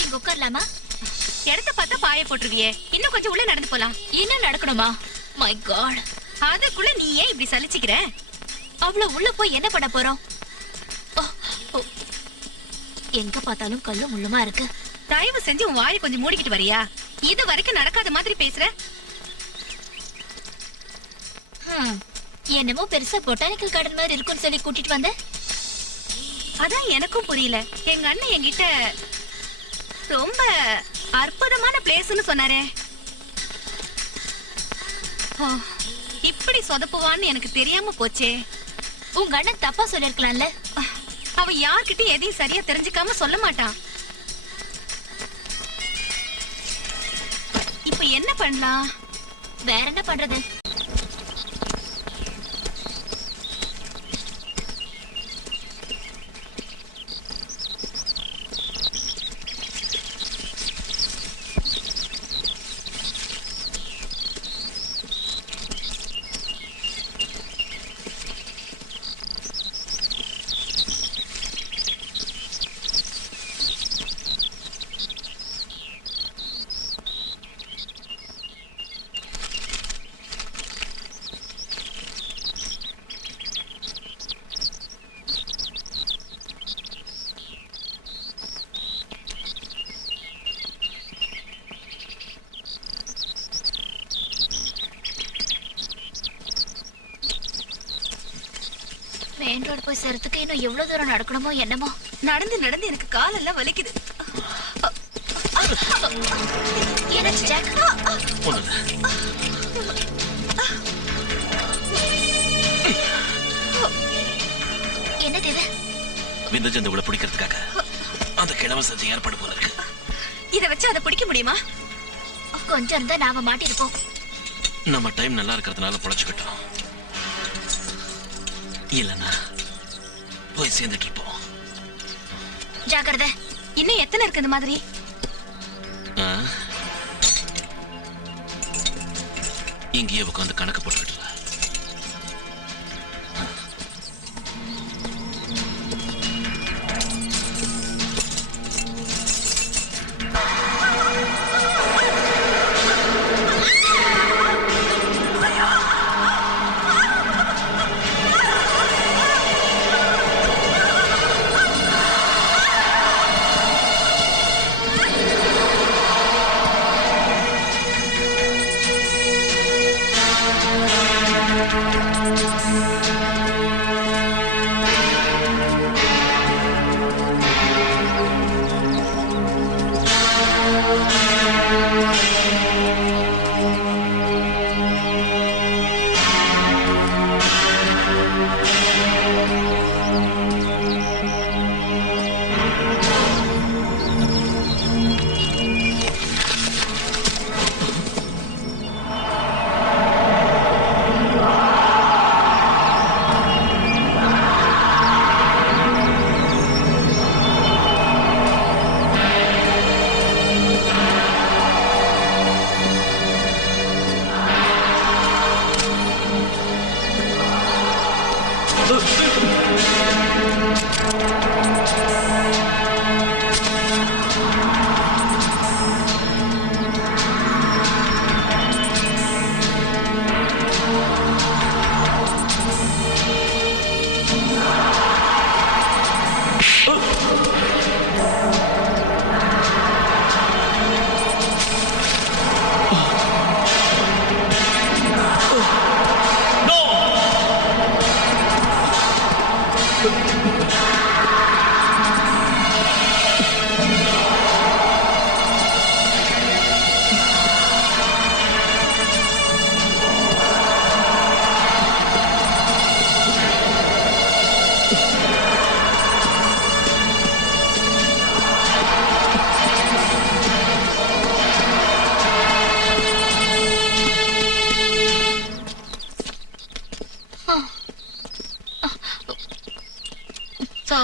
இங்க உட்காரலாமா? இடத்த பார்த்தா பாய போட்டுருவியே, இன்னும் கொஞ்சம் உள்ள நடந்து போலாம். என்ன நடக்கணுமா? மை காட், அதுக்குள்ள நீ ஏன் இப்படி சலிச்சுக்கிற? அவ்வளவு உள்ள போய் என்ன பண்ண போறோம்? ஓ, ஓ. எங்க பார்த்தாலும் கல்லும் முள்ளுமா இருக்கு. தயவு செஞ்சு உன் வாயை கொஞ்சம் மூடிக்கிட்டு வரியா? இது வரைக்கும் நடக்காத மாதிரி பேசுற. என்னமோ பெருசா பொட்டானிக்கல் கார்டன் மாதிரி இருக்குன்னு சொல்லி கூட்டிட்டு வந்த. அதான் எனக்கும் புரியல. எங்க அண்ணன் என்கிட்ட ரொம்ப அற்புதமான பிளேஸ்னு சொன்னாரே. ஓ, இப்படி சொதப்புவான்னு எனக்கு தெரியாம போச்சே. உங்க அண்ணன் தப்பா சொல்லிருக்கலாம்ல. அவன் யார்கிட்ட எதையும் சரியா தெரிஞ்சுக்காம சொல்ல மாட்டான். இப்ப என்ன பண்ணலாம்? வேற என்ன பண்றது? மெயின் ரோடு போய் சேர்றதுக்கு இன்னும் எவ்வளவு தூரம் நடக்கணுமோ என்னமோ. நடந்து நடந்து எனக்கு காலெல்லாம் வலிக்குது. என்னாச்சு ஜாக்? என்னது இது? விந்தஜந்துகளை பிடிக்கிறதுக்காக அந்த கிழமை செஞ்ச ஏற்பாடு போல இருக்கு. இத வச்சு அதை பிடிக்க முடியுமா? கொஞ்சம் இருந்தா நாம மாட்டிருப்போம். நம்ம டைம் நல்லா இருக்கிறதுனால பொழைச்சுக்கிட்டோம். இல்லன்னா போய் சேர்ந்துட்டு இருப்போம். ஜாக்கிரதை. இன்னும் எத்தனை இருக்கு இந்த மாதிரி? ஆ? இங்கேயே உட்காந்து கணக்கு போட்டுக்கிட்டு இரு. சோ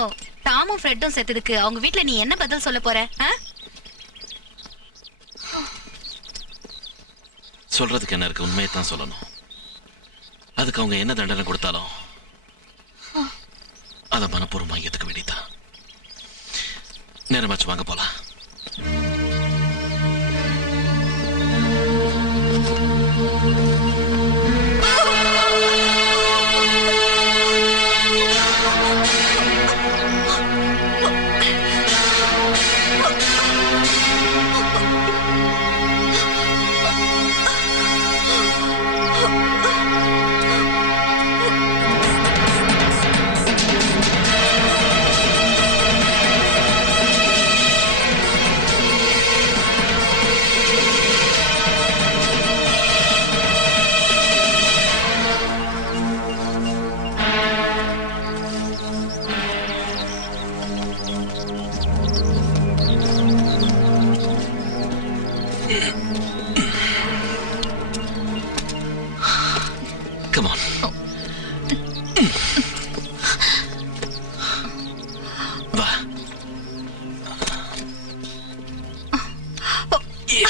டாமும் ஃப்ரெட்டும் செத்ததுக்கு அவங்க வீட்ல நீ என்ன பதில் சொல்ல போற? சொல்றதுக்கு என்ன இருக்கு? உண்மையை தான் சொல்லணும். அதுக்கு அவங்க என்ன தண்டனை கொடுத்தாலும் அதை மனப்பூர்வமா ஏத்துக்க வேண்டியதான். நேரமாச்சு, வாங்க போலாம். Come on. Va. Yeah.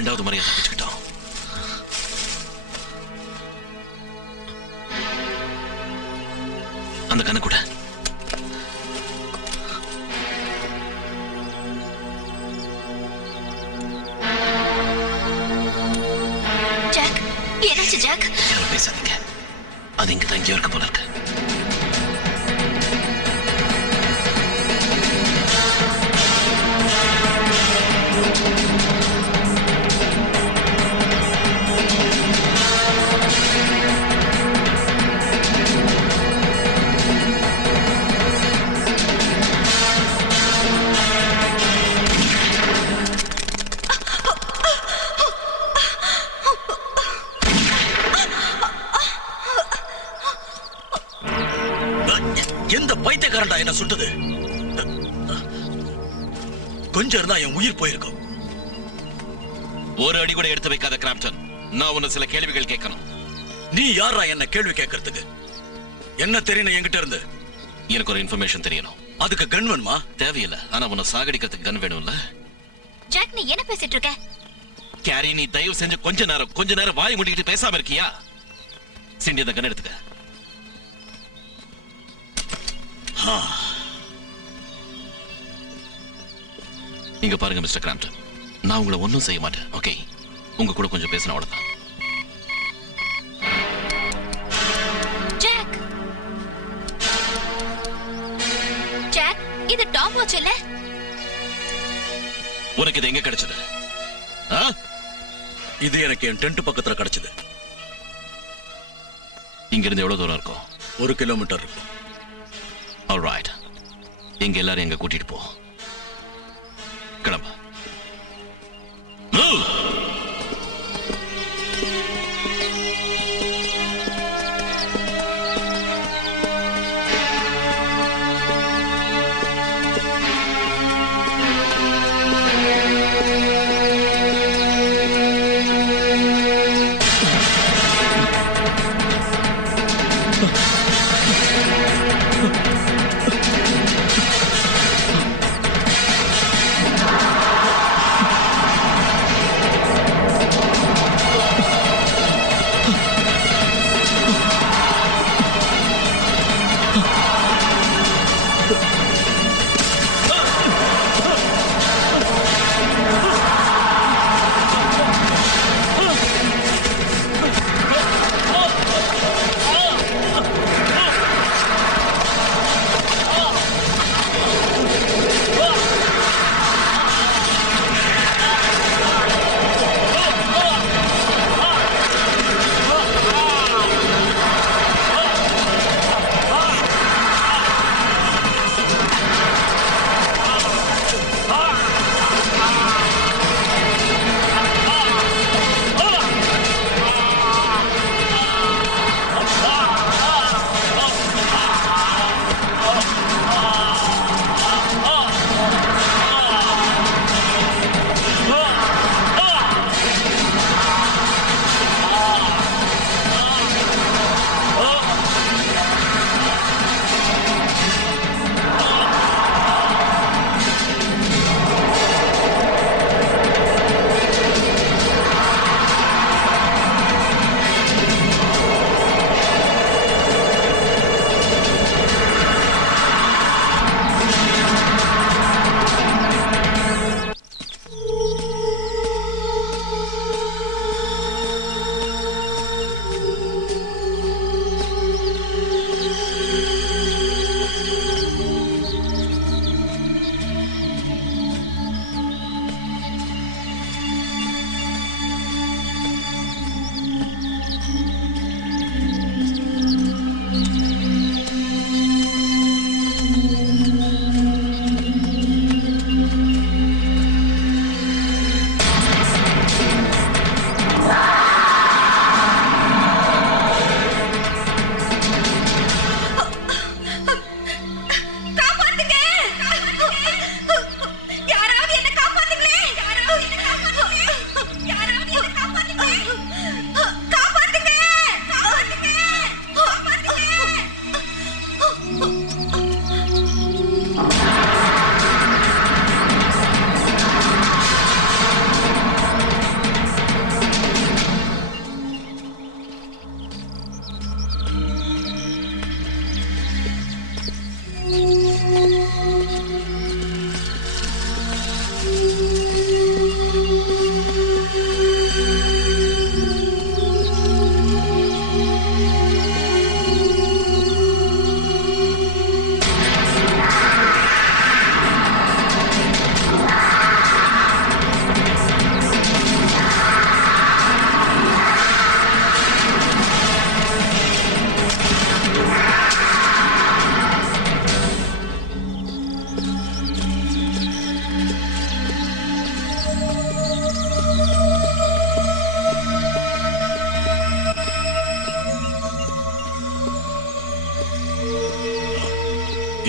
ரெண்டாவது முறையா தப்பிச்சுக்கிட்டோம். அந்த கண்ணு கூட ஜாக், என்னாச்சு ஜாக்? யாரும் பேசாதீங்க. அது இங்க தான் எங்கேயோ இருக்க போல இருக்கு. எந்த பைத்தியக்காரன்டா என்ன சுட்டது? கொஞ்சம் இருந்தா என் உயிர் போயிருக்கும். ஒரு அடி கூட எடுத்து வைக்காத கிராம்டன். நான் உன்னை சில கேள்விகள் கேட்கணும். நீ யாரா என்ன கேள்வி கேட்கறதுக்கு? என்ன தெரியணும் என்கிட்ட இருந்து? எனக்கு ஒரு இன்ஃபர்மேஷன் தெரியணும். அதுக்கு கன் வேணுமா? தேவையில்லை. ஆனா உன்னை சாகடிக்கிறதுக்கு கன் வேணும்ல? ஜாக், நீ என்ன பேசிட்டு இருக்க? கேரி, நீ தயவு செஞ்சு கொஞ்ச நேரம் வாய் மூடிக்கிட்டு பேசாம இருக்கியா? சிண்டி, அந்த கன் எடுத்துக்க. இங்க பாருங்க மிஸ்டர் கிராம்டன், நான் உங்களை ஒன்னும் செய்ய மாட்டேன். ஓகே, உங்க கூட கொஞ்சம் பேசணும், அவ்வளவுதான். ஜாக், ஜாக், இது டாம் வாட்ச் இல்ல? உனக்கு இது எங்க கிடைச்சது? ஆ? இது எனக்கு என் டென்ட் பக்கத்துல கிடைச்சது. இங்க இருந்து எவ்வளவு தூரம் இருக்கும்? 1 கிலோமீட்டர் இருக்கும். ஆல்ரைட், எங்க எல்லாரும் எங்க கூட்டிட்டு போ. கிளம்பு. Move!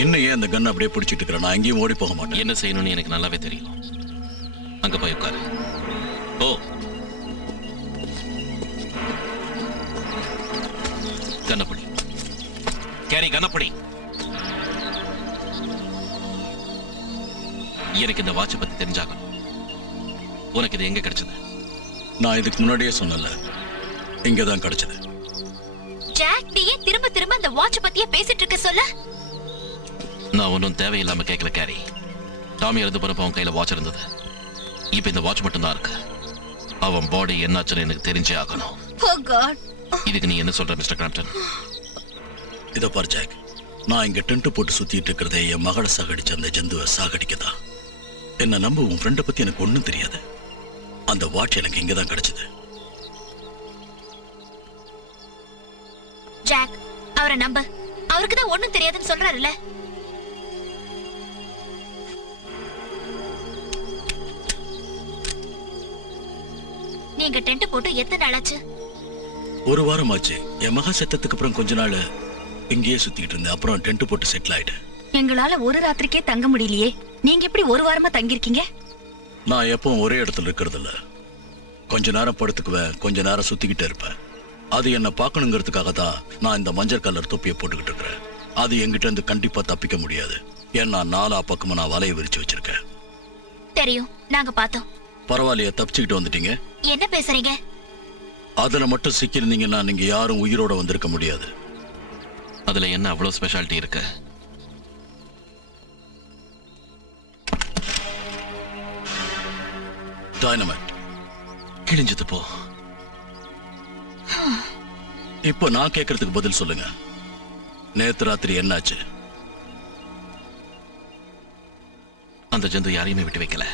இன்னும் ஏன் அந்த கன் அப்படியே பிடிச்சிட்டு இருக்கிற? நான் எங்கேயும் ஓடி போக மாட்டேன். என்ன செய்யணும்னு எனக்கு நல்லாவே தெரியும். அங்க போய் உட்காரு. ஓ, கண்ணப்படி கேரி, கண்ணப்படி. எனக்கு இந்த வாட்சை பத்தி தெரிஞ்சாகணும். உனக்கு இது எங்க கிடைச்சது? நான் இதுக்கு முன்னாடியே சொன்னல, இங்கதான் கிடைச்சது. ஜாக், நீ ஏன் திரும்ப திரும்ப அந்த வாட்ச் பத்தியே பேசிட்டு இருக்க? சொல்ல. நான் ஒன்றும் தேவையில்லாம கேட்கல கேரி. டாமி இறந்து போறப்ப அவன் கையில வாட்ச் இருந்தது. இப்ப இந்த வாட்ச் மட்டும் தான் இருக்கு. அவன் பாடி என்னாச்சுன்னு எனக்கு தெரிஞ்சே ஆகணும். Oh God. இதுக்கு நீ என்ன சொல்ற மிஸ்டர் கிராம்ப்டன்? இதை பாரு ஜாக், நான் இங்க டென்ட் போட்டு சுத்திட்டு இருக்கிறதே என் மகளை சாகடிச்ச அந்த ஜந்துவை சாகடிக்கதான். என்ன நம்ப, உன் ஃப்ரெண்டை பத்தி எனக்கு ஒண்ணும் தெரியாது. அந்த வாட்ச் எனக்கு இங்கதான் கிடைச்சது. ஜாக், அவரை நம்ப. அவருக்கு தான் ஒண்ணும் தெரியாதுன்னு சொல்றாருல்ல. நீங்க டென்ட் போட்டு எத்தனை நாளாச்சு? ஒரு வாரம் ஆச்சு. என் மகா செத்ததுக்கு அப்புறம் கொஞ்ச நாள் இங்கேயே சுத்திட்டு இருந்தேன். அப்புறம் டென்ட் போட்டு செட்டில் ஆயிட்டேன். எங்களால ஒரு ராத்திரிக்கே தங்க முடியலையே. நீங்க எப்படி ஒரு வாரமா தங்கிருக்கீங்க? நான் எப்பவும் ஒரே இடத்துல இருக்கிறது இல்ல. கொஞ்ச நேரம் படுத்துக்குவேன், கொஞ்ச நேரம் சுத்திக்கிட்டே இருப்பேன். அது என்ன பார்க்கணுங்கிறதுக்காக தான் நான் இந்த மஞ்சள் கலர் தொப்பியை போட்டுக்கிட்டு இருக்கிறேன். அது என்கிட்ட இருந்து கண்டிப்பா தப்பிக்க முடியாது. ஏன்னா நாலா பக்கமா நான் வலையை விரிச்சு வச்சிருக்கேன். தெரியும், நாங்க பார்த்தோம். பரவாயில்லையே, தப்பிச்சுக்கிட்டு வந்துட்டீங்க. என்ன பேசுறீங்க? அதுல மட்டும் சிக்கிருந்தீங்கன்னா நீங்க யாரும் உயிரோட வந்திருக்க முடியாது. அதுல என்ன அவ்வளவு ஸ்பெஷாலிட்டி இருக்கு? டைனமைட். கிழிஞ்சது போ. இப்போ நான் கேட்கறதுக்கு பதில் சொல்லுங்க. நேத்து ராத்திரி என்னாச்சு? அந்த ஜந்து யாரையுமே விட்டு வைக்கல.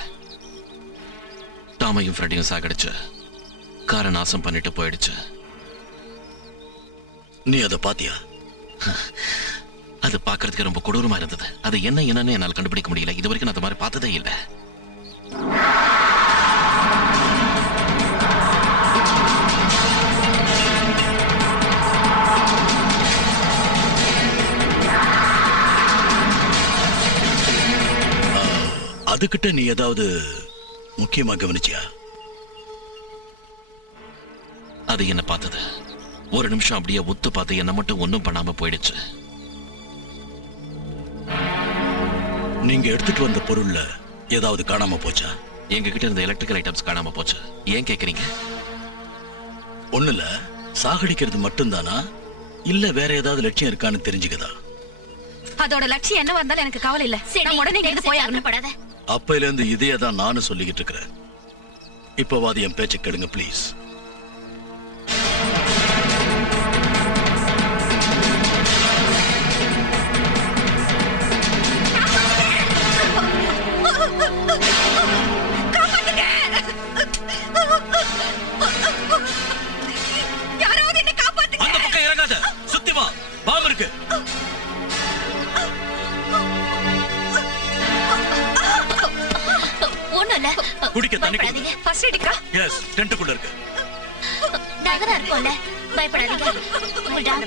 டாமையும் ஃப்ரெண்டையும் சாகடிச்சு காரை நாசம் பண்ணிட்டு போயிடுச்சு. நீ அதை பாத்தியா? அது பார்க்கறதுக்கு ரொம்ப கொடூரமா இருந்தது. அது என்னன்னு என்னால் கண்டுபிடிக்க முடியல. இது வரைக்கும் நான் அந்த மாதிரி பார்த்ததே இல்லை. அதுகிட்ட நீ ஏதாவது முக்கியமா கவனிச்சியா? அது என்ன பார்த்தது. ஒரு நிமிஷம் அப்படியே ஒத்து பார்த்து என்ன மட்டும் ஒன்றும் பண்ணாம போயிடுச்சு. நீங்க எடுத்துட்டு வந்த பொருள்ல ஏதாவது காணாம போச்சா? எங்க கிட்ட இருந்த எலக்ட்ரிக்கல் ஐட்டம்ஸ் காணாம போச்சு. ஏன் கேக்குறீங்க? ஒண்ணுல சாகடிக்கிறது மட்டும்தானா, இல்ல வேற ஏதாவது லட்சியம் இருக்கான்னு தெரிஞ்சுக்கதா? அதோட லட்சியம் என்ன வந்தாலும் எனக்கு கவலை இல்ல. நான் உடனே இங்கிருந்து போய் ஆகணும். அப்பையில இருந்து இதையே தான் நானும் சொல்லிக்கிட்டு இருக்கிறேன். இப்பவாது என் பேச்சை கெடுங்க ப்ளீஸ். யாராவது என்ன காப்பாத்துங்க. அந்த பக்கம் இறங்காத, சுத்தி வா, பாம்பு இருக்கு. ஒண்ணும் இல்ல. குடிக்க தண்ணி பயப்படாதீங்க. ஃபர்ஸ்ட் எய்டுக்கா? எஸ், டென்ட்டுக்குள்ள இருக்கு. நாங்கதான் இருக்கோம்ல, பயப்படாதீங்க. Cool down.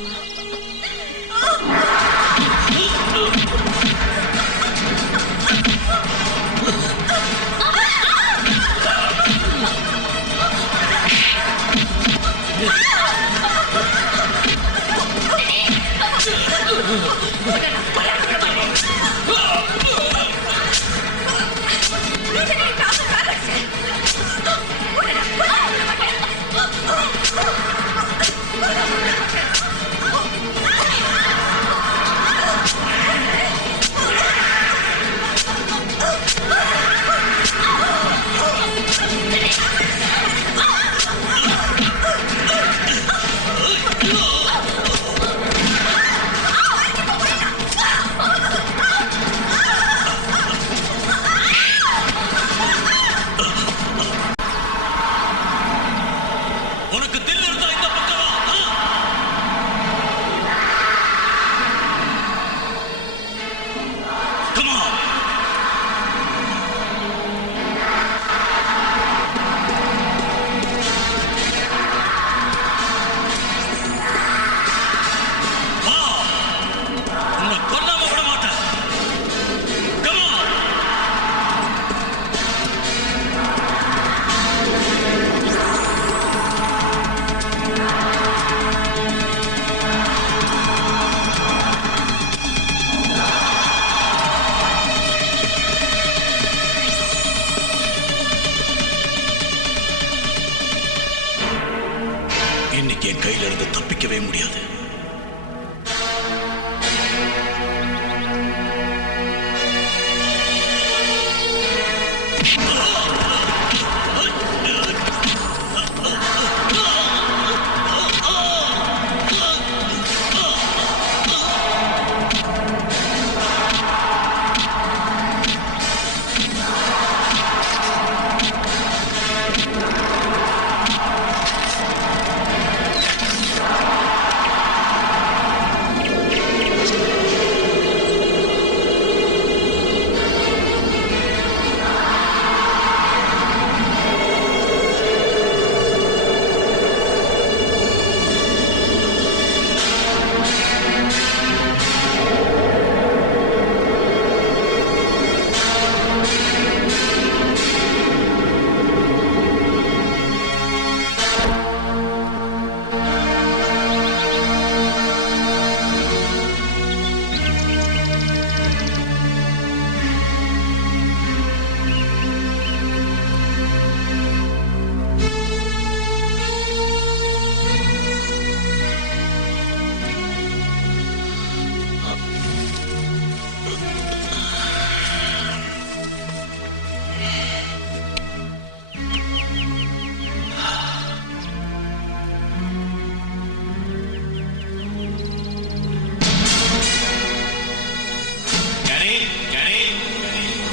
ஜானி ஜானி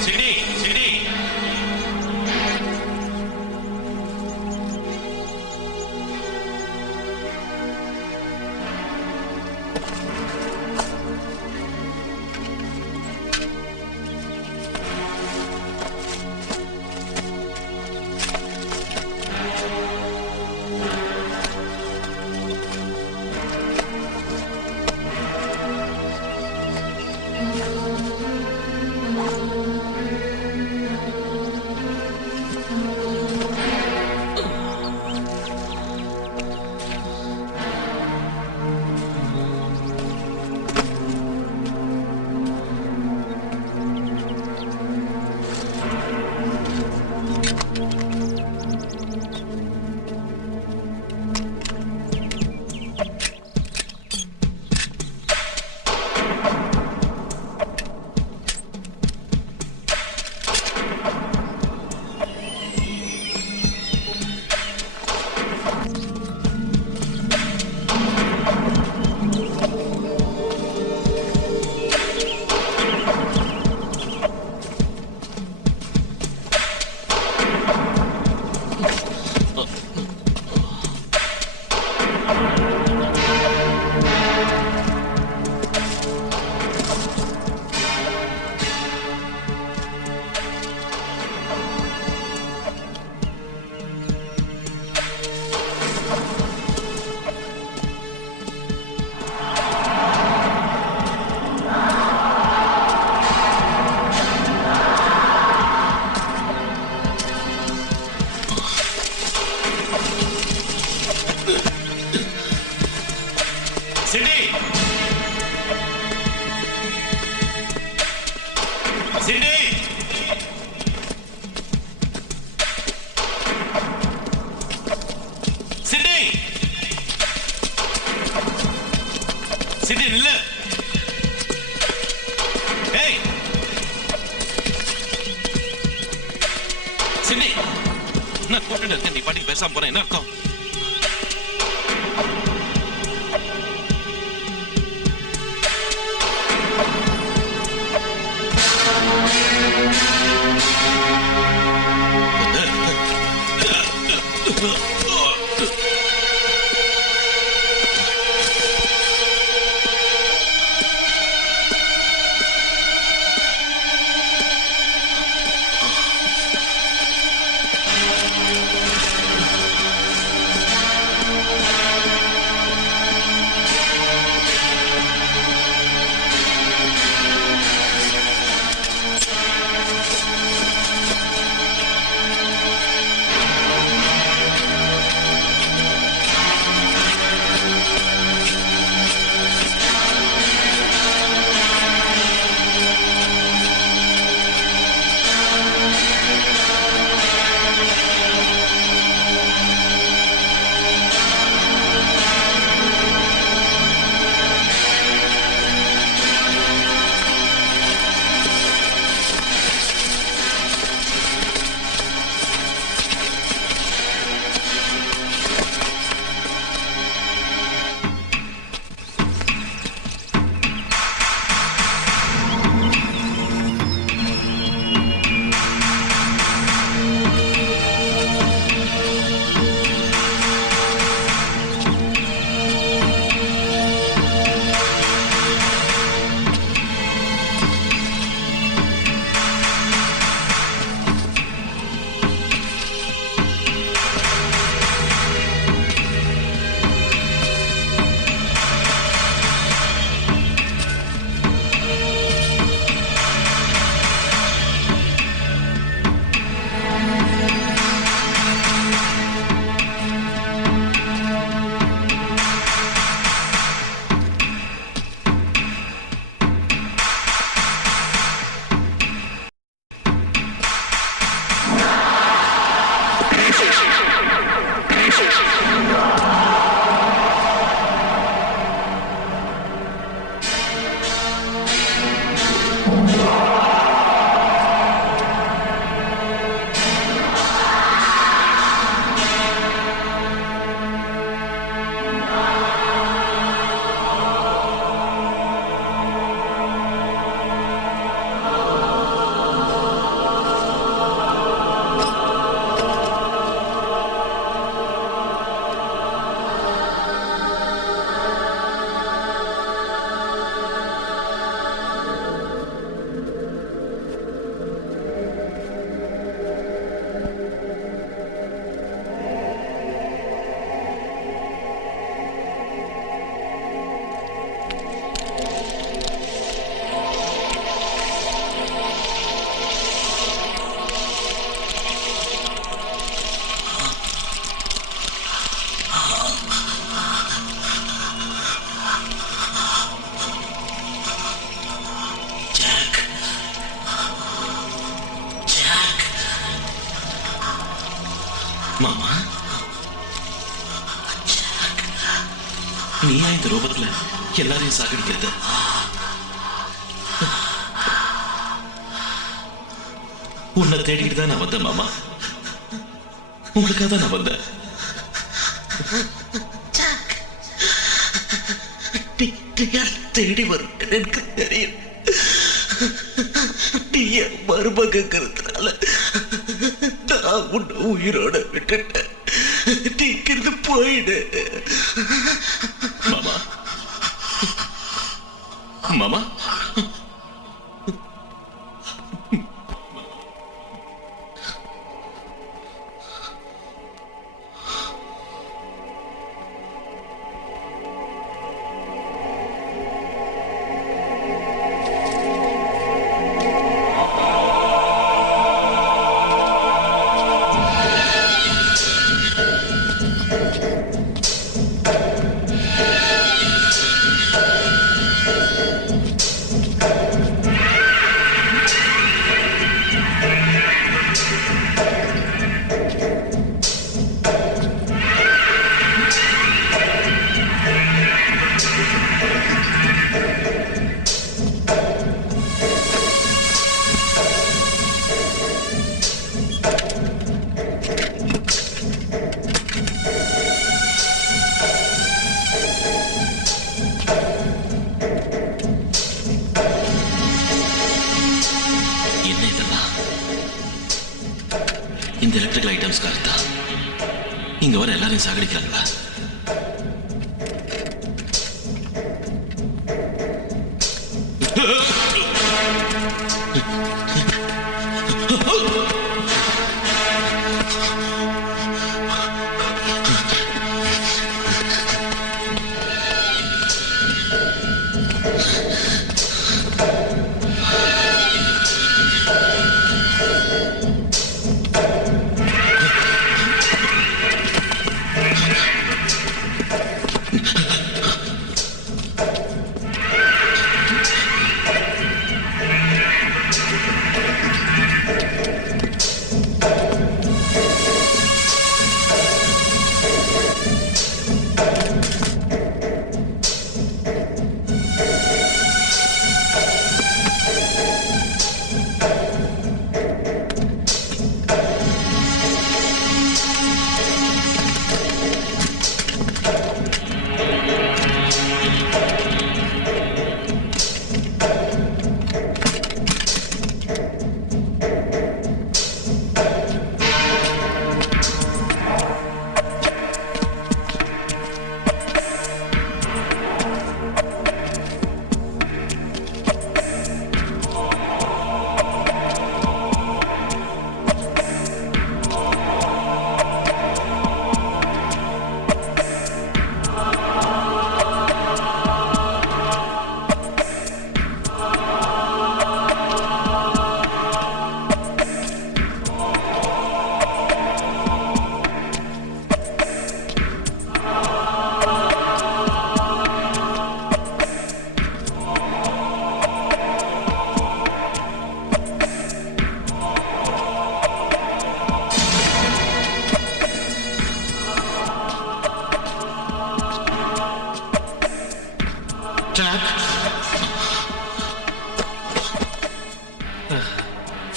சிடி சிடி சிடி சிடி சிடி சிடி நில்லு ஏய் சிடி நான் கூப்பிட்டு இருக்கேன் நீ பாட்டுக்கு பேசாம போறேன் என்ன அர்த்தம் மாமா, நீயா இந்த ரூபத்துல எல்லாரையும் சாகடிக்கிறது? உன்னை தேடிட்டு தான் நான் வந்தேன் மாமா. உங்களுக்காக தான் நான் வந்தேன். தேடி வரும் எனக்கு தெரியும். நீ என் மருமகங்கிறதுனால நான் உன்னை உயிரோட விட்டுட்டேன். நீ இங்கிருந்து போயிடு. மாமா, மாமா, என்ன இதெல்லாம்? இந்த எலக்ட்ரிக்கல் ஐட்டம்ஸ்காக தான் இங்க வர எல்லாரையும் சாகடிக்கிறாங்களா?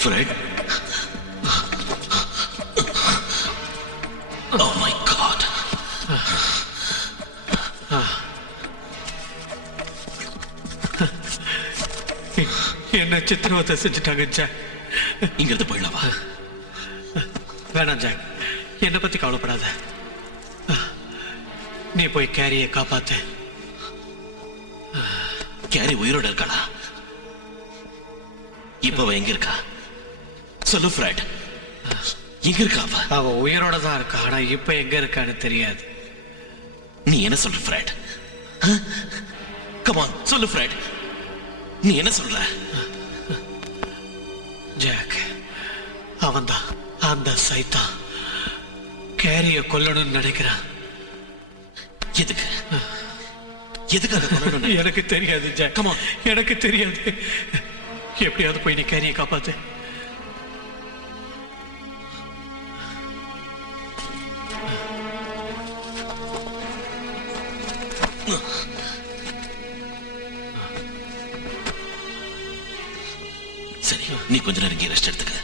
Fred? Oh my God. என்ன சித்திரவதை செஞ்சுட்டாங்க ஜாக். இங்கிருந்து போயிடலாமா? வேணாம் ஜாக், என்னை பத்தி கவலைப்படாத. நீ போய் கேரியை காப்பாத்து. கேரி உயிரோட இருக்காளா? இப்ப அவ எங்க இருக்கா? சொல்லு ஃப்ரெட், எங்க இருக்கா அவ? அவ உயிரோட தான் இருக்கா, ஆனா இப்ப எங்க இருக்கான்னு தெரியாது. நீ என்ன சொல்ற ஃப்ரெட்? கமான் சொல்லு ஃப்ரெட், நீ என்ன சொல்ற? ஜாக், அவன்தான் அந்த சைத்தான் கேரிய கொல்லணும்னு நினைக்கிறான். எதுக்கு? எதுக்கு அதை கொல்லணும்? எனக்கு தெரியாது ஜாக், கமான், எனக்கு தெரியாது. எப்படியாவது போய் நீ கேரியை காப்பாத்து. சரி, நீ கொஞ்ச நேரம் இங்கே ரெஸ்ட் எடுத்துக்க.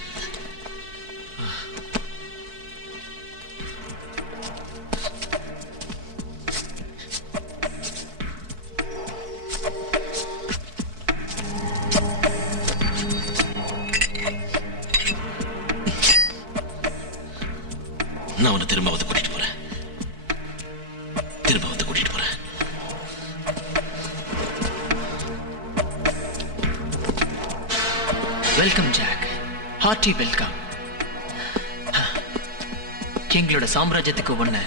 நான் உன்னை திரும்ப வந்து கூட்டிட்டு போறேன். திரும்ப வந்து கூட்டிட்டு போறேன். Welcome Jack, hearty welcome. எங்களோட சாம்ராஜ்யத்துக்கு ஒண்ணு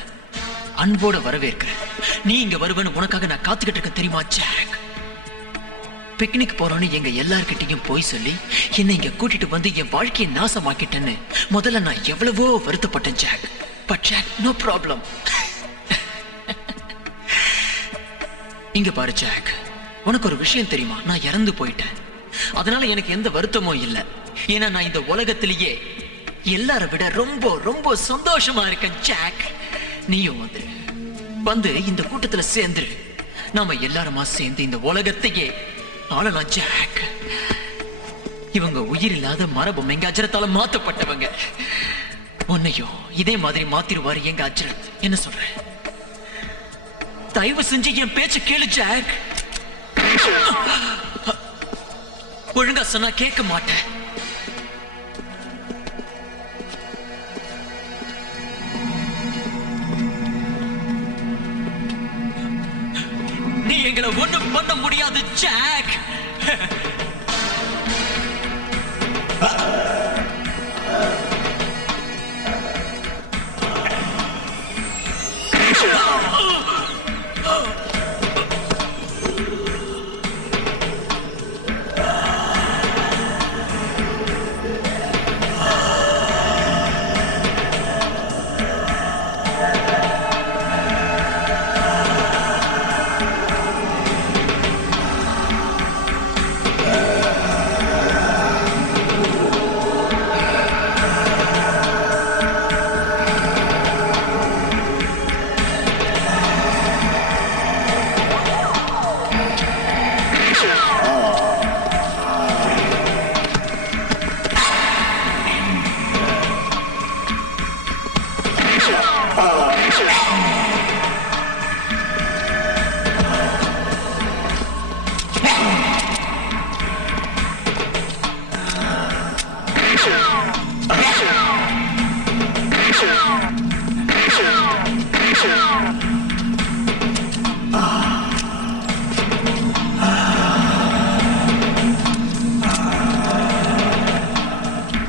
அன்போட வரவேற்கிறேன். நீ இங்க வருவேன்னு உனக்காக நான் காத்துக்கிட்டு இருக்கேன் தெரியுமா ஜாக்? பிக்னிக் போறோன்னு எங்க எல்லார்கிட்டையும் போய் சொல்லி என்னை இங்க கூட்டிட்டு வந்து என் வாழ்க்கையை நாசமாக்கிட்டேன்னு முதல்ல நான் எவ்வளவோ வருத்தப்பட்டேன் Jack. But Jack, no problem. இங்க பாரு ஜாக், உனக்கு ஒரு விஷயம் தெரியுமா? நான் இறந்து போயிட்டேன். அதனால எனக்கு எந்த வருத்தமும் இல்லை. ஏன்னா நான் இந்த உலகத்திலேயே எல்லார விட ரொம்ப ரொம்ப சந்தோஷமா இருக்கேன் ஜாக். நீயும் வந்து இந்த கூட்டத்துல சேர்ந்துரு. நாம எல்லாருமா சேர்ந்து இந்த உலகத்தையே ஆளலாம் ஜாக். இவங்க உயிர் இல்லாத மரபும் எங்க அஜரத்தால மாத்தப்பட்டவங்க. உன்னையும் இதே மாதிரி மாத்திருவாரு எங்க அஜரத். என்ன சொல்ற? தயவு செஞ்சு என் பேச்ச கேளு ஜாக். ஒழுங்கா சொன்னா கேட்க மாட்டேன். நீ எங்களை ஒண்ணும் பண்ண முடியாது ஜாக்.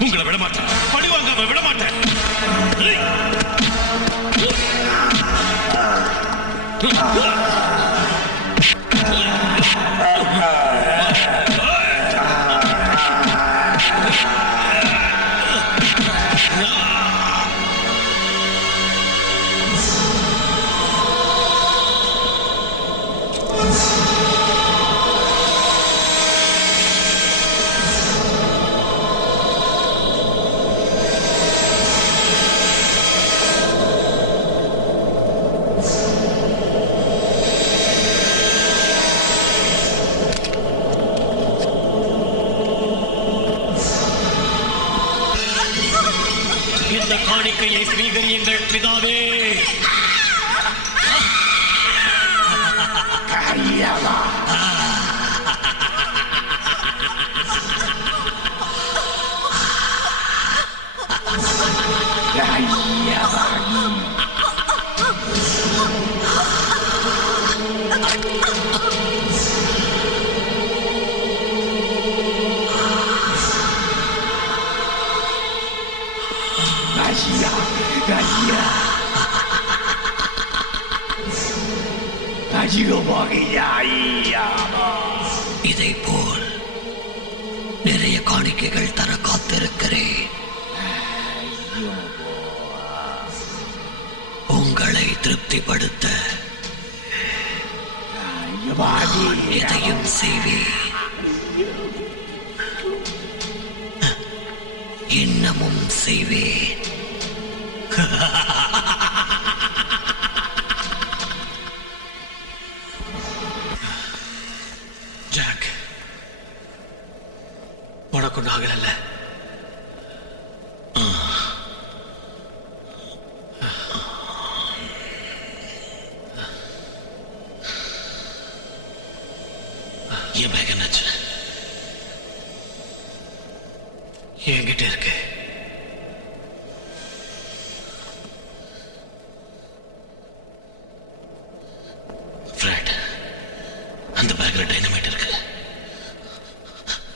உங்களை விட மாட்டேன். பழி வாங்காம விட மாட்டேன். இந்த காணிக்கையை ஸ்வீகரியுங்கள் பிதாவே. இதை போல் நிறைய காணிக்கைகள் தர காத்திருக்கிறேன். உங்களை திருப்திப்படுத்த நான் எதையும் செய்வேன். இன்னமும் செய்வேன். ஜாக், உனக்கு உனக்கு ஒன்றும் ஆகல. என் பேக் என்னாச்சு? என்கிட்ட இருக்கு. ஃப்ரெட், அந்த பேக்ல டைனமைட் இருக்கு.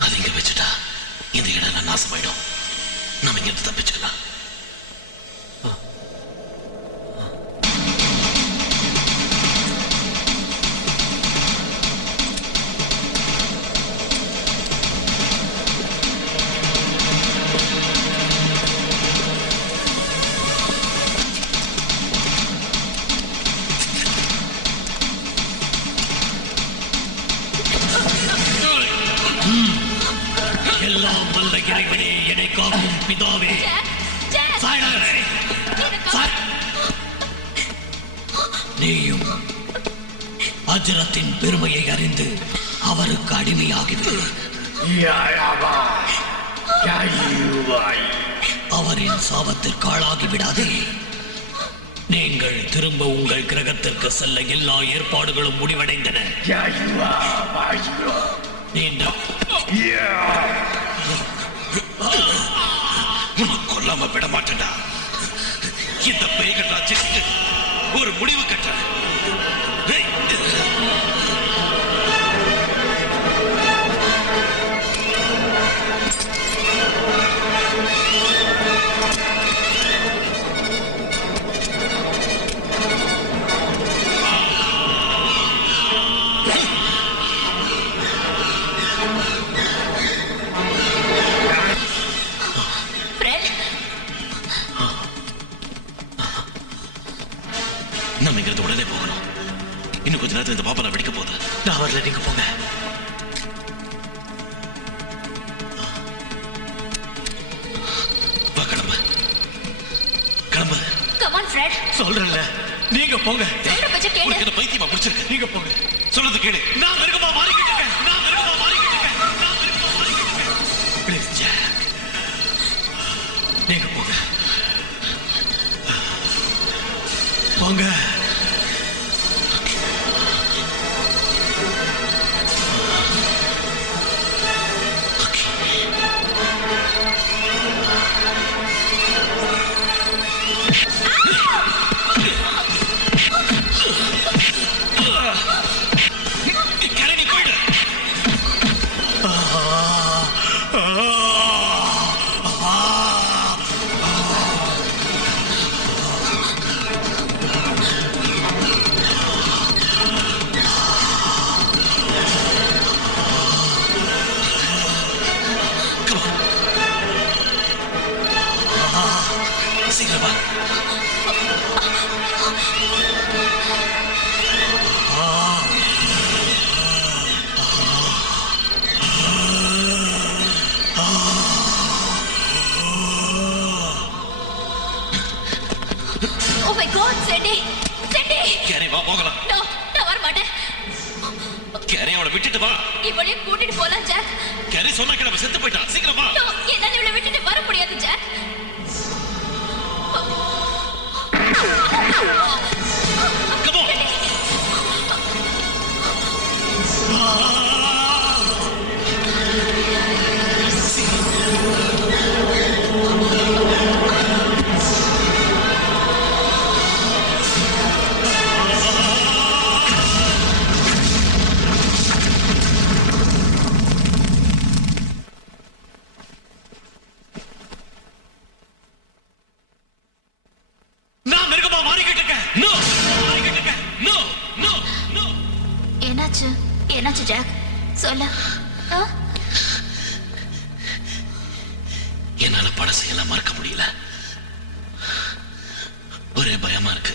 அது இங்க வச்சுட்டா இந்த இடம் நாசமாயிடும். நம்ம இங்க இருந்து தப்பிச்சுக்கலாம். எல்லாம் வல்ல இறைவனே, என்னை காக்கும் பிதாவே. நீயும் அஜரத்தின் பெருமையை அறிந்து அவருக்கு அடிமையாகிவிடு. அவரின் சாபத்திற்கு ஆளாகி விடாதே. நீங்கள் திரும்ப உங்கள் கிரகத்திற்கு செல்ல எல்லா ஏற்பாடுகளும் முடிவடைந்தன. கொல்லாம விட மாட்டேன்டா. இந்த பேய்கள் ராஜ்யத்துக்கு ஒரு முடிவு கட்ட. நம்ம இங்கிருந்து உடனே போகணும். இன்னும் கொஞ்ச நேரத்தில் இந்த பாப்பா வெடிக்க போகுது. நான் வரல, நீங்க போங்க. வா, கிளம்பு கிளம்பு. Come on Fred. சொல்றேன்ல, நீங்க போங்க. சொல்ற பச்சை கேளு. உனக்கு என்ன பைத்தியமா பிடிச்சிருக்கு? நீங்க போங்க. சொல்றது கேளு. நான் மிருகமா மாறிக்கிட்டு இருக்கேன். நான் மிருகமா மாறிக்கிட்டு இருக்கேன். நான் மிருகமா மாறிக்கிட்டு இருக்கேன். ப்ளீஸ் ஜாக், நீங்க போங்க. போங்க. கிளம்பி போயிடு. சீக்கிரம் வா. Oh my God, Sandy! Sandy! Carry வா, போகலாம். No, நான் வர மாட்டேன். கேரி அவனை விட்டுட்டு வா. இவளையும் கூட்டிட்டு போலாம் ஜாக். கேரி சொன்னா கிளம்ப, செத்து போயிட்டான். சீக்கிரம் வா. No, என்னால இவளை விட்டுட்டு வர முடியாது ஜாக். Come on. நான் மிருகமா மாறிக்கிட்டு இருக்கேன். No. மாறிக்கிட்டு இருக்க. No. No. No. என்னாச்சு? என்னாச்சு ஜாக்? சொல்லு. ஆ? என்னால பழசையெல்லாம் மறக்க முடியல. ஒரே பயமா இருக்கு.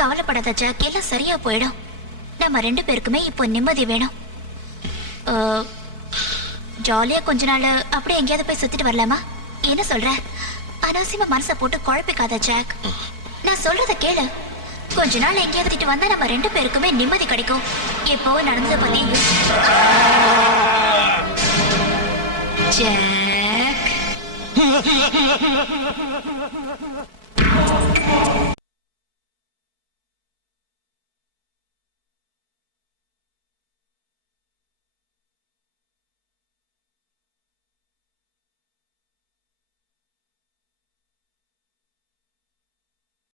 கவலைப்படாத ஜாக், எல்லாம் சரியா போயிடும். நம்ம 2 பேருக்குமே இப்போ நிம்மதி வேணும். ஜாலியா கொஞ்ச நாள் அப்படியே எங்கேயாவது போய் சுத்திட்டு வரலாமா? என்ன சொல்ற? அனாவசியமா மனசை போட்டு குழப்பிக்காத ஜாக். நான் சொல்றத கேளு. கொஞ்ச நாள் எங்கேயாவது வந்தா நம்ம 2 பேருக்குமே நிம்மதி கிடைக்கும். எப்போ நடந்ததை பத்தி ஜாக்